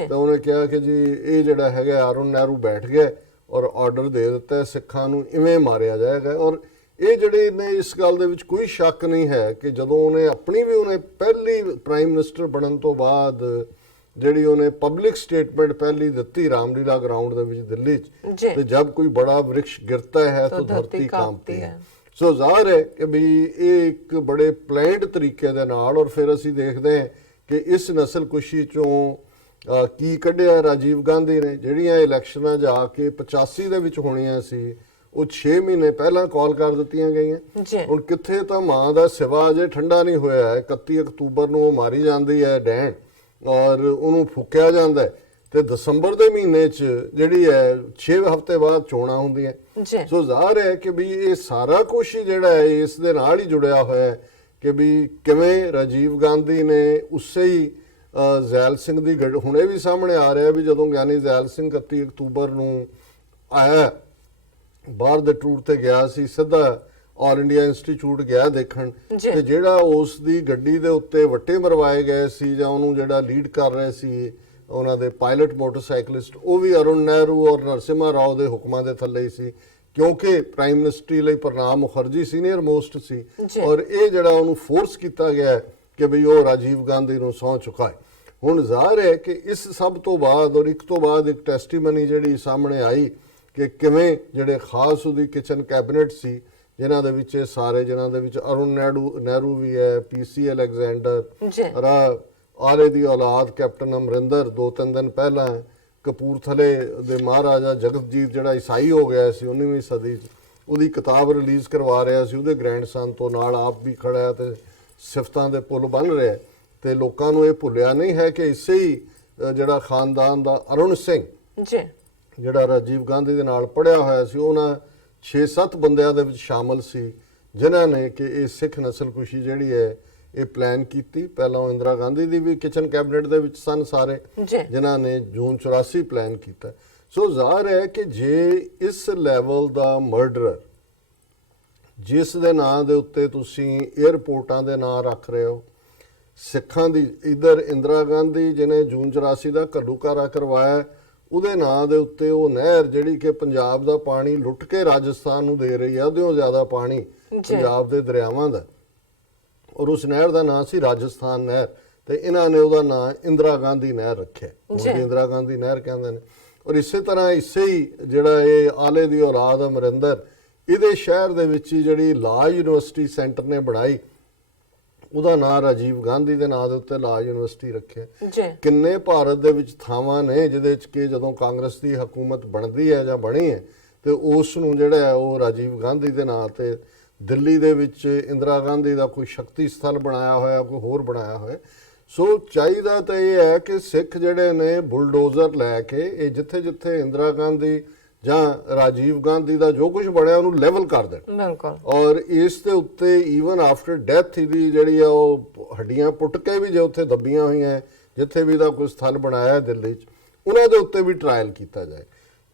ਤਾਂ ਉਹਨੇ ਕਿਹਾ ਕਿ ਜੀ ਇਹ ਜਿਹੜਾ ਹੈਗਾ ਅਰੁਣ ਨਹਿਰੂ ਬੈਠ ਗਿਆ ਔਰ ਆਰਡਰ ਦੇ ਦਿੱਤਾ ਸਿੱਖਾਂ ਨੂੰ ਇਵੇਂ ਮਾਰਿਆ ਜਾਏਗਾ। ਔਰ ਇਹ ਜਿਹੜੇ ਨੇ ਇਸ ਗੱਲ ਦੇ ਵਿੱਚ ਕੋਈ ਸ਼ੱਕ ਨਹੀਂ ਹੈ ਕਿ ਜਦੋਂ ਉਹਨੇ ਪਹਿਲੀ ਪ੍ਰਾਈਮ ਮਿਨਿਸਟਰ ਬਣਨ ਤੋਂ ਬਾਅਦ ਜਿਹੜੀ ਉਹਨੇ ਪਬਲਿਕ ਸਟੇਟਮੈਂਟ ਪਹਿਲੀ ਦਿੱਤੀ ਰਾਮਲੀਲਾ ਗਰਾਊਂਡ ਦੇ ਵਿੱਚ ਦਿੱਲੀ 'ਚ, ਤੇ ਜਦ ਕੋਈ ਬੜਾ ਵ੍ਰਿਕਸ਼ ਗਿਰਤਾ ਹੈ ਤਾਂ ਧਰਤੀ ਕਾਂਪਤੀ ਹੈ। ਸੋ ਜ਼ਾਹਰ ਹੈ ਕਿ ਵੀ ਇਹ ਇੱਕ ਬੜੇ ਪਲੈਨਡ ਤਰੀਕੇ ਦੇ ਨਾਲ, ਔਰ ਫਿਰ ਅਸੀਂ ਦੇਖਦੇ ਹਾਂ ਕਿ ਇਸ ਨਸਲਕੁਸ਼ੀ ਚੋਂ ਕੀ ਕੱਢਿਆ ਰਾਜੀਵ ਗਾਂਧੀ ਨੇ। ਜਿਹੜੀਆਂ ਇਲੈਕਸ਼ਨਾਂ ਜਾ ਕੇ 85 ਦੇ ਵਿੱਚ ਹੋਣੀਆਂ ਸੀ, ਉਹ 6 ਮਹੀਨੇ ਪਹਿਲਾਂ ਕਾਲ ਕਰ ਦਿੱਤੀਆਂ ਗਈਆਂ। ਹੁਣ ਕਿੱਥੇ ਤਾਂ ਮਾਂ ਦਾ ਸਿਵਾ ਅਜੇ ਠੰਡਾ ਨਹੀਂ ਹੋਇਆ। 31 ਅਕਤੂਬਰ ਨੂੰ ਉਹ ਮਾਰੀ ਜਾਂਦੀ ਹੈ ਡੈਣ, ਔਰ ਉਹਨੂੰ ਫੂਕਿਆ ਜਾਂਦਾ, ਤੇ ਦਸੰਬਰ ਦੇ ਮਹੀਨੇ 'ਚ ਜਿਹੜੀ ਹੈ 6 ਹਫ਼ਤੇ ਬਾਅਦ ਚੋਣਾਂ ਹੁੰਦੀਆਂ। ਸੋ ਜ਼ਾਹਰ ਹੈ ਕਿ ਵੀ ਇਹ ਸਾਰਾ ਕੁਛ ਹੀ ਜਿਹੜਾ ਹੈ ਇਸ ਦੇ ਨਾਲ ਹੀ ਜੁੜਿਆ ਹੋਇਆ ਹੈ ਕਿ ਵੀ ਕਿਵੇਂ ਰਾਜੀਵ ਗਾਂਧੀ ਨੇ ਉਸੇ ਹੀ ਜ਼ੈਲ ਸਿੰਘ ਦੀ ਹੁਣ ਇਹ ਵੀ ਸਾਹਮਣੇ ਆ ਰਿਹਾ ਵੀ ਜਦੋਂ ਗਿਆਨੀ ਜ਼ੈਲ ਸਿੰਘ 31 ਅਕਤੂਬਰ ਨੂੰ ਆਇਆ, ਬਾਹਰ ਦੇ ਟੂਰ ਤੇ ਗਿਆ ਸੀ, ਸਿੱਧਾ ਆਲ ਇੰਡੀਆ ਇੰਸਟੀਚਿਊਟ ਗਿਆ ਦੇਖਣ, ਤੇ ਜਿਹੜਾ ਉਸ ਦੀ ਗੱਡੀ ਦੇ ਉੱਤੇ ਵੱਟੇ ਮਰਵਾਏ ਗਏ ਸੀ ਜਾਂ ਉਹਨੂੰ ਜਿਹੜਾ ਲੀਡ ਕਰ ਰਹੇ ਸੀ ਉਹਨਾਂ ਦੇ ਪਾਇਲਟ ਮੋਟਰਸਾਈਕਲਿਸਟ, ਉਹ ਵੀ ਅਰੁਣ ਨਹਿਰੂ ਔਰ ਨਰਸਿਮਹਾ ਰਾਓ ਦੇ ਹੁਕਮਾਂ ਦੇ ਥੱਲੇ ਹੀ ਸੀ। ਕਿਉਂਕਿ ਪ੍ਰਾਈਮ ਮਿਨਿਸਟਰੀ ਲਈ ਪ੍ਰਣਾਬ ਮੁਖਰਜੀ ਸੀਨੀਅਰ ਮੋਸਟ ਸੀ ਜੀ। ਔਰ ਇਹ ਜਿਹੜਾ ਉਹਨੂੰ ਫੋਰਸ ਕੀਤਾ ਗਿਆ ਹੈ ਕਿ ਵੀ ਉਹ ਰਾਜੀਵ ਗਾਂਧੀ ਨੂੰ ਸਹੁੰ ਚੁਕਾਏ। ਹੁਣ ਜ਼ਾਹਰ ਹੈ ਕਿ ਇਸ ਸਭ ਤੋਂ ਬਾਅਦ ਔਰ ਇੱਕ ਤੋਂ ਬਾਅਦ ਇੱਕ ਟੈਸਟੀਮਨੀ ਜਿਹੜੀ ਸਾਹਮਣੇ ਆਈ ਕਿ ਕਿਵੇਂ ਜਿਹੜੇ ਖਾਸ ਉਹਦੀ ਕਿਚਨ ਕੈਬਨਿਟ ਸੀ, ਜਿਨ੍ਹਾਂ ਦੇ ਵਿੱਚ ਇਹ ਸਾਰੇ, ਜਿਨ੍ਹਾਂ ਦੇ ਵਿੱਚ ਅਰੁਣ ਨਹਿਰੂ ਵੀ ਹੈ, ਪੀਸੀ ਅਲੈਗਜ਼ੈਂਡਰ, ਆਲੇ ਦੀ ਔਲਾਦ ਕੈਪਟਨ ਅਮਰਿੰਦਰ 2-3 ਦਿਨ ਪਹਿਲਾਂ, ਕਪੂਰਥਲੇ ਦੇ ਮਹਾਰਾਜਾ ਜਗਤਜੀਤ ਜਿਹੜਾ ਈਸਾਈ ਹੋ ਗਿਆ ਸੀ 19ਵੀਂ ਸਦੀ 'ਚ, ਉਹਦੀ ਕਿਤਾਬ ਰਿਲੀਜ਼ ਕਰਵਾ ਰਿਹਾ ਸੀ, ਉਹਦੇ ਗ੍ਰੈਂਡਸਨ ਤੋਂ ਨਾਲ ਆਪ ਵੀ ਖੜਾ ਤੇ ਸਿਫਤਾਂ ਦੇ ਪੁੱਲ ਬਣ ਰਿਹਾ। ਤੇ ਲੋਕਾਂ ਨੂੰ ਇਹ ਭੁੱਲਿਆ ਨਹੀਂ ਹੈ ਕਿ ਇਸੇ ਹੀ ਜਿਹੜਾ ਖਾਨਦਾਨ ਦਾ ਅਰੁਣ ਸਿੰਘ ਜਿਹੜਾ ਰਾਜੀਵ ਗਾਂਧੀ ਦੇ ਨਾਲ ਪੜ੍ਹਿਆ ਹੋਇਆ ਸੀ, ਉਹਨਾਂ 6-7 ਬੰਦਿਆਂ ਦੇ ਵਿੱਚ ਸ਼ਾਮਲ ਸੀ ਜਿਨ੍ਹਾਂ ਨੇ ਕਿ ਇਹ ਸਿੱਖ ਨਸਲਕੁਸ਼ੀ ਜਿਹੜੀ ਹੈ ਇਹ ਪਲਾਨ ਕੀਤੀ। ਪਹਿਲਾਂ ਉਹ ਇੰਦਰਾ ਗਾਂਧੀ ਦੀ ਵੀ ਕਿਚਨ ਕੈਬਨਿਟ ਦੇ ਵਿੱਚ ਸਨ ਸਾਰੇ, ਜਿਨ੍ਹਾਂ ਨੇ ਜੂਨ 84 ਪਲਾਨ ਕੀਤਾ। ਸੋ ਜ਼ਾਹਰ ਹੈ ਕਿ ਜੇ ਇਸ ਲੈਵਲ ਦਾ ਮਰਡਰਰ, ਜਿਸ ਦੇ ਨਾਂ ਦੇ ਉੱਤੇ ਤੁਸੀਂ 에ਅਰਪੋਰਟਾਂ ਦੇ ਨਾਂ ਰੱਖ ਰਹੇ ਹੋ, ਸਿੱਖਾਂ ਦੀ ਇਧਰ ਇੰਦਰਾ ਗਾਂਧੀ ਜਿਹਨੇ ਜੂਨ 84 ਦਾ ਘੱਲੂਘਾਰਾ ਕਰਵਾਇਆ, ਉਹਦੇ ਨਾਂ ਦੇ ਉੱਤੇ ਉਹ ਨਹਿਰ ਜਿਹੜੀ ਕਿ ਪੰਜਾਬ ਦਾ ਪਾਣੀ ਲੁੱਟ ਕੇ ਰਾਜਸਥਾਨ ਨੂੰ ਦੇ ਰਹੀ ਹੈ, ਉਹਦੇ ਜ਼ਿਆਦਾ ਪਾਣੀ ਪੰਜਾਬ ਦੇ ਦਰਿਆਵਾਂ ਦਾ, ਔਰ ਉਸ ਨਹਿਰ ਦਾ ਨਾਂ ਸੀ ਰਾਜਸਥਾਨ ਨਹਿਰ, ਤੇ ਇਹਨਾਂ ਨੇ ਉਹਦਾ ਨਾਂ ਇੰਦਰਾ ਗਾਂਧੀ ਨਹਿਰ ਰੱਖਿਆ, ਉਹਦੀ ਇੰਦਰਾ ਗਾਂਧੀ ਨਹਿਰ ਕਹਿੰਦੇ ਨੇ। ਔਰ ਇਸੇ ਤਰ੍ਹਾਂ ਇਸੇ ਹੀ ਜਿਹੜਾ ਇਹ ਆਲੇ ਦੀ ਔਲਾਦ ਅਮਰਿੰਦਰ, ਇਹਦੇ ਸ਼ਹਿਰ ਦੇ ਵਿੱਚ ਹੀ ਜਿਹੜੀ ਲਾ ਯੂਨੀਵਰਸਿਟੀ ਸੈਂਟਰ ਨੇ ਬਣਾਈ, ਉਹਦਾ ਨਾਂ ਰਾਜੀਵ ਗਾਂਧੀ ਦੇ ਨਾਂ ਦੇ ਉੱਤੇ ਲਾ ਯੂਨੀਵਰਸਿਟੀ ਰੱਖਿਆ। ਕਿੰਨੇ ਭਾਰਤ ਦੇ ਵਿੱਚ ਥਾਵਾਂ ਨੇ ਜਿਹਦੇ 'ਚ ਕਿ ਜਦੋਂ ਕਾਂਗਰਸ ਦੀ ਹਕੂਮਤ ਬਣਦੀ ਹੈ ਜਾਂ ਬਣੀ ਹੈ ਤੇ ਉਸ ਨੂੰ ਜਿਹੜਾ ਹੈ ਉਹ ਰਾਜੀਵ ਗਾਂਧੀ ਦੇ ਨਾਂ ਤੇ, ਦਿੱਲੀ ਦੇ ਵਿੱਚ ਇੰਦਰਾ ਗਾਂਧੀ ਦਾ ਕੋਈ ਸ਼ਕਤੀ ਸਥਲ ਬਣਾਇਆ ਹੋਇਆ, ਕੋਈ ਹੋਰ ਬਣਾਇਆ ਹੋਇਆ। ਸੋ ਚਾਹੀਦਾ ਤਾਂ ਇਹ ਹੈ ਕਿ ਸਿੱਖ ਜਿਹੜੇ ਨੇ ਬੁਲਡੋਜ਼ਰ ਲੈ ਕੇ ਇਹ ਜਿੱਥੇ ਜਿੱਥੇ ਇੰਦਰਾ ਗਾਂਧੀ ਜਾਂ ਰਾਜੀਵ ਗਾਂਧੀ ਦਾ ਜੋ ਕੁਝ ਬਣਿਆ ਉਹਨੂੰ ਲੈਵਲ ਕਰ ਦੇਣ। ਔਰ ਇਸ ਦੇ ਉੱਤੇ ਈਵਨ ਆਫਟਰ ਡੈਥ ਇਹਦੀ ਜਿਹੜੀ ਆ ਉਹ ਹੱਡੀਆਂ ਪੁੱਟ ਕੇ ਵੀ ਜੇ ਉੱਥੇ ਦੱਬੀਆਂ ਹੋਈਆਂ, ਜਿੱਥੇ ਵੀ ਦਾ ਕੋਈ ਸਥਲ ਬਣਾਇਆ ਦਿੱਲੀ 'ਚ, ਉਹਨਾਂ ਦੇ ਉੱਤੇ ਵੀ ਟਰਾਇਲ ਕੀਤਾ ਜਾਏ।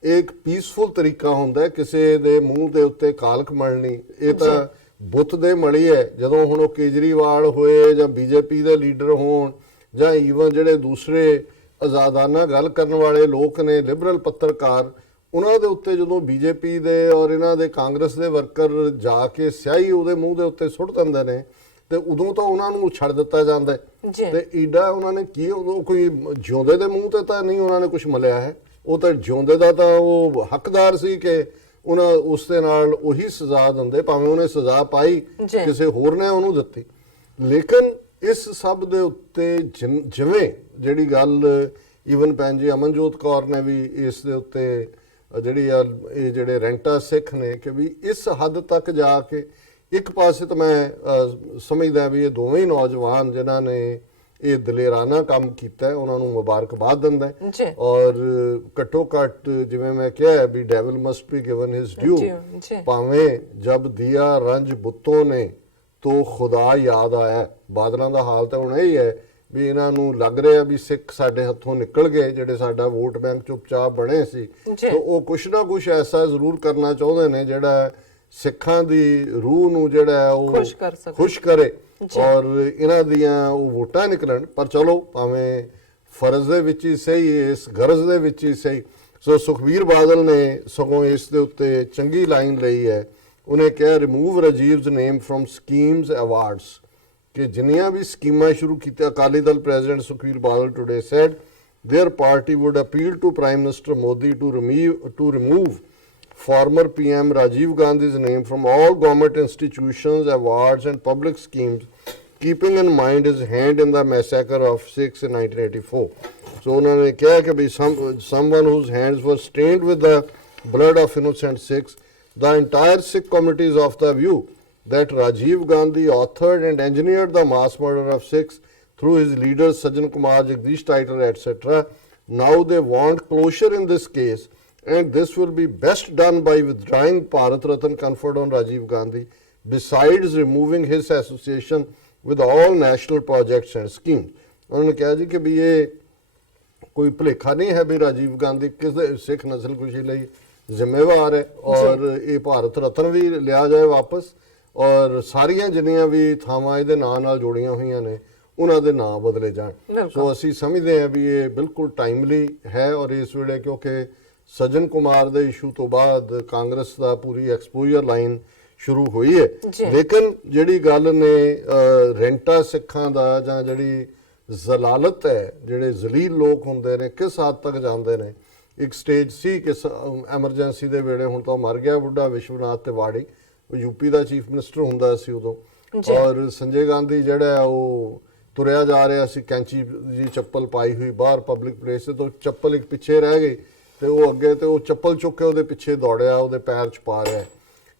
ਇੱਕ ਪੀਸਫੁਲ ਤਰੀਕਾ ਹੁੰਦਾ ਕਿਸੇ ਦੇ ਮੂੰਹ ਦੇ ਉੱਤੇ ਕਾਲਖ ਮਲਣੀ, ਇਹ ਤਾਂ ਬੁੱਤ ਦੇ ਮਲੀ ਹੈ। ਜਦੋਂ ਹੁਣ ਉਹ ਕੇਜਰੀਵਾਲ ਹੋਏ ਜਾਂ ਬੀਜੇਪੀ ਦੇ ਲੀਡਰ ਹੋਣ ਜਾਂ ਈਵਨ ਜਿਹੜੇ ਦੂਸਰੇ ਆਜ਼ਾਦਾਨਾ ਗੱਲ ਕਰਨ ਵਾਲੇ ਲੋਕ ਨੇ, ਲਿਬਰਲ ਪੱਤਰਕਾਰ, ਉਹਨਾਂ ਦੇ ਉੱਤੇ ਜਦੋਂ ਬੀਜੇਪੀ ਦੇ ਔਰ ਇਹਨਾਂ ਦੇ ਕਾਂਗਰਸ ਦੇ ਵਰਕਰ ਜਾ ਕੇ ਸਿਆਹੀ ਉਹਦੇ ਮੂੰਹ ਦੇ ਉੱਤੇ ਸੁੱਟ ਦਿੰਦੇ ਨੇ ਤੇ ਉਦੋਂ ਤਾਂ ਉਹਨਾਂ ਨੂੰ ਛੱਡ ਦਿੱਤਾ ਜਾਂਦਾ ਤੇ ਈਡਾ ਉਹਨਾਂ ਨੇ ਕੀ, ਉਦੋਂ ਕੋਈ ਜਿਉਂਦੇ ਦੇ ਮੂੰਹ ਤੇ ਤਾਂ ਨਹੀਂ ਉਹਨਾਂ ਨੇ ਕੁਝ ਮਲਿਆ ਹੈ, ਉਹ ਤਾਂ ਜਿਉਂਦੇ ਦਾ ਤਾਂ ਉਹ ਹੱਕਦਾਰ ਸੀ ਕਿ ਉਹਨਾਂ ਉਸ ਦੇ ਨਾਲ ਉਹੀ ਸਜ਼ਾ ਦਿੰਦੇ, ਭਾਵੇਂ ਉਹਨੇ ਸਜ਼ਾ ਪਾਈ ਕਿਸੇ ਹੋਰ ਨੇ ਉਹਨੂੰ ਦਿੱਤੀ। ਲੇਕਿਨ ਇਸ ਸਭ ਦੇ ਉੱਤੇ ਜਿਵੇਂ ਜਿਹੜੀ ਗੱਲ ਈਵਨ ਭੈਣ ਜੀ ਅਮਨਜੋਤ ਕੌਰ ਨੇ ਵੀ ਇਸ ਦੇ ਉੱਤੇ ਜਿਹੜੀ ਆ ਇਹ ਜਿਹੜੇ ਰੈਂਟਾ ਸਿੱਖ ਨੇ ਕਿ ਵੀ ਇਸ ਹੱਦ ਤੱਕ ਜਾ ਕੇ, ਇੱਕ ਪਾਸੇ ਤਾਂ ਮੈਂ ਸਮਝਦਾ ਵੀ ਇਹ ਦੋਵੇਂ ਹੀ ਨੌਜਵਾਨ ਜਿਨ੍ਹਾਂ ਨੇ ਇਹ ਦਲੇਰਾਨਾ ਕੰਮ ਕੀਤਾ ਉਹਨਾਂ ਨੂੰ ਮੁਬਾਰਕਬਾਦ ਦਿੰਦਾ, ਔਰ ਘੱਟੋ ਘੱਟ ਜਿਵੇਂ ਮੈਂ ਕਿਹਾ ਵੀ devil must be given his ਡਿਊ। ਭਾਵੇਂ ਜਬ ਦਿਆ ਰੰਜ ਬੁੱਤੋਂ ਨੇ ਤੋ ਖੁਦਾ ਯਾਦ ਆਇਆ, ਬਾਦਲਾਂ ਦਾ ਹਾਲ ਤਾਂ ਹੁਣ ਇਹ ਹੀ ਹੈ ਵੀ ਇਹਨਾਂ ਨੂੰ ਲੱਗ ਰਿਹਾ ਵੀ ਸਿੱਖ ਸਾਡੇ ਹੱਥੋਂ ਨਿਕਲ ਗਏ, ਜਿਹੜੇ ਸਾਡਾ ਵੋਟ ਬੈਂਕ ਚੁੱਪਚਾਪ ਬਣੇ ਸੀ, ਤੇ ਉਹ ਕੁਛ ਨਾ ਕੁਛ ਐਸਾ ਜ਼ਰੂਰ ਕਰਨਾ ਚਾਹੁੰਦੇ ਨੇ ਜਿਹੜਾ ਸਿੱਖਾਂ ਦੀ ਰੂਹ ਨੂੰ ਜਿਹੜਾ ਉਹ ਖੁਸ਼ ਕਰੇ ਔਰ ਇਹਨਾਂ ਦੀਆਂ ਉਹ ਵੋਟਾਂ ਨਿਕਲਣ। ਪਰ ਚਲੋ ਭਾਵੇਂ ਫਰਜ਼ ਦੇ ਵਿੱਚ ਹੀ ਸਹੀ, ਇਸ ਗਰਜ਼ ਦੇ ਵਿੱਚ ਹੀ ਸਹੀ। ਸੋ ਸੁਖਬੀਰ ਬਾਦਲ ਨੇ ਸਗੋਂ ਇਸ ਦੇ ਉੱਤੇ ਚੰਗੀ ਲਾਈਨ ਲਈ ਹੈ, ਉਹਨੇ ਕਿਹਾ remove Rajiv's name from schemes awards, ਕਿ ਜਿੰਨੀਆਂ ਵੀ ਸਕੀਮਾਂ ਸ਼ੁਰੂ ਕੀਤੀਆਂ, Akali Dal president Sukhbir Badal today said their party would appeal to Prime Minister Modi to remove former PM Rajiv Gandhi's name from all government institutions, awards and public schemes, keeping in mind his hand in the massacre of Sikhs in 1984. So उन्होंने कहा कि someone whose hands were stained with the blood of innocent Sikhs, the entire Sikh community is of the view that Rajiv Gandhi authored and engineered the mass murder of Sikhs through his leaders Sajjan Kumar, Jagdish Titor, etc. Now they want closure in this case, and this will be best done by withdrawing Bharat Ratna conferred on Rajiv Gandhi, besides removing his association with all national projects and schemes. उन्होंने कहा जी कि भी ये कोई भुलेखा नहीं है भी राजीव गांधी किस सिख नस्ल खुशी ਲਈ ਜ਼ਿੰਮੇਵਾਰ ਹੈ ਔਰ ਇਹ ਭਾਰਤ ਰਤਨ ਵੀ ਲਿਆ ਜਾਏ ਵਾਪਸ, ਔਰ ਸਾਰੀਆਂ ਜਿੰਨੀਆਂ ਵੀ ਥਾਵਾਂ ਇਹਦੇ ਨਾਂ ਨਾਲ ਜੋੜੀਆਂ ਹੋਈਆਂ ਨੇ ਉਹਨਾਂ ਦੇ ਨਾਂ ਬਦਲੇ ਜਾਣ। ਸੋ ਅਸੀਂ ਸਮਝਦੇ ਹਾਂ ਵੀ ਇਹ ਬਿਲਕੁਲ ਟਾਈਮਲੀ ਹੈ, ਔਰ ਇਸ ਵੇਲੇ ਕਿਉਂਕਿ ਸਜਨ ਕੁਮਾਰ ਦੇ ਇਸ਼ੂ ਤੋਂ ਬਾਅਦ ਕਾਂਗਰਸ ਦਾ ਪੂਰੀ ਐਕਸਪੋਜ਼ਰ ਲਾਈਨ ਸ਼ੁਰੂ ਹੋਈ ਹੈ। ਲੇਕਿਨ ਜਿਹੜੀ ਗੱਲ ਨੇ ਰੈਂਟਾ ਸਿੱਖਾਂ ਦਾ ਜਾਂ ਜਿਹੜੀ ਜ਼ਲਾਲਤ ਹੈ, ਜਿਹੜੇ ਜ਼ਲੀਲ ਲੋਕ ਹੁੰਦੇ ਨੇ ਕਿਸ ਹੱਦ ਤੱਕ ਜਾਂਦੇ ਨੇ। ਇੱਕ ਸਟੇਜ ਸੀ ਕਿ ਐਮਰਜੈਂਸੀ ਦੇ ਵੇਲੇ, ਹੁਣ ਤਾਂ ਮਰ ਗਿਆ ਬੁੱਢਾ ਵਿਸ਼ਵਨਾਥ ਤਿਵਾੜੀ, ਉਹ ਯੂਪੀ ਦਾ ਚੀਫ ਮਿਨਿਸਟਰ ਹੁੰਦਾ ਸੀ ਉਦੋਂ, ਔਰ ਸੰਜੇ ਗਾਂਧੀ ਜਿਹੜਾ ਉਹ ਤੁਰਿਆ ਜਾ ਰਿਹਾ ਸੀ ਕੈਂਚੀ ਜੀ ਚੱਪਲ ਪਾਈ ਹੋਈ ਬਾਹਰ ਪਬਲਿਕ ਪਲੇਸ ਤੇ, ਤੋਂ ਚੱਪਲ ਇੱਕ ਪਿੱਛੇ ਰਹਿ ਗਈ ਤੇ ਉਹ ਅੱਗੇ, ਤੇ ਉਹ ਚੱਪਲ ਚੁੱਕ ਕੇ ਉਹਦੇ ਪਿੱਛੇ ਦੌੜਿਆ, ਉਹਦੇ ਪੈਰ 'ਚ ਪਾ ਰਿਹਾ।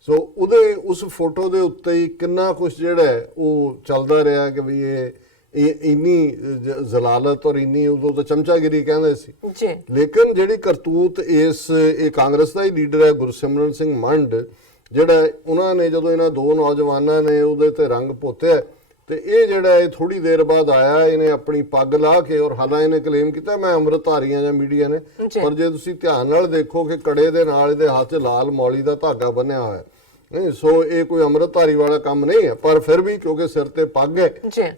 ਸੋ ਉਹਦੇ ਉਸ ਫੋਟੋ ਦੇ ਉੱਤੇ ਹੀ ਕਿੰਨਾ ਕੁਛ ਜਿਹੜਾ ਉਹ ਚੱਲਦਾ ਰਿਹਾ ਕਿ ਵੀ ਇਹ ਇੰਨੀ ਜ਼ਲਾਲਤ ਔਰ ਇੰਨੀ, ਉਦੋਂ ਤਾਂ ਚਮਚਾਗਿਰੀ ਕਹਿੰਦੇ ਸੀ। ਲੇਕਿਨ ਜਿਹੜੀ ਕਰਤੂਤ ਇਹ ਕਾਂਗਰਸ ਦਾ ਹੀ ਲੀਡਰ ਹੈ ਗੁਰਸਿਮਰਨ ਸਿੰਘ ਮੰਡ, ਜਿਹੜਾ ਉਹਨਾਂ ਨੇ ਜਦੋਂ ਇਹਨਾਂ ਦੋ ਨੌਜਵਾਨਾਂ ਨੇ ਉਹਦੇ ਤੇ ਰੰਗ ਪੋਤਿਆ ਤੇ ਇਹ ਜਿਹੜਾ ਇਹ ਥੋੜੀ ਦੇਰ ਬਾਅਦ ਆਇਆ, ਇਹਨੇ ਆਪਣੀ ਪੱਗ ਲਾ ਕੇ, ਔਰ ਹਾਲਾਂ ਇਹਨੇ ਕਲੇਮ ਕੀਤਾ ਮੈਂ ਅੰਮ੍ਰਿਤਧਾਰੀਆਂ ਜਾਂ ਮੀਡੀਆ ਨੇ, ਪਰ ਜੇ ਤੁਸੀਂ ਧਿਆਨ ਨਾਲ ਦੇਖੋ ਕਿ ਕੜੇ ਦੇ ਨਾਲ ਇਹਦੇ ਹੱਥ 'ਚ ਲਾਲ ਮੌਲੀ ਦਾ ਧਾਗਾ ਬੰਨਿਆ ਹੋਇਆ ਨਹੀਂ। ਸੋ ਇਹ ਕੋਈ ਅੰਮ੍ਰਿਤਧਾਰੀ ਵਾਲਾ ਕੰਮ ਨਹੀਂ ਹੈ, ਪਰ ਫਿਰ ਵੀ ਕਿਉਂਕਿ ਸਿਰ ਤੇ ਪੱਗ ਹੈ,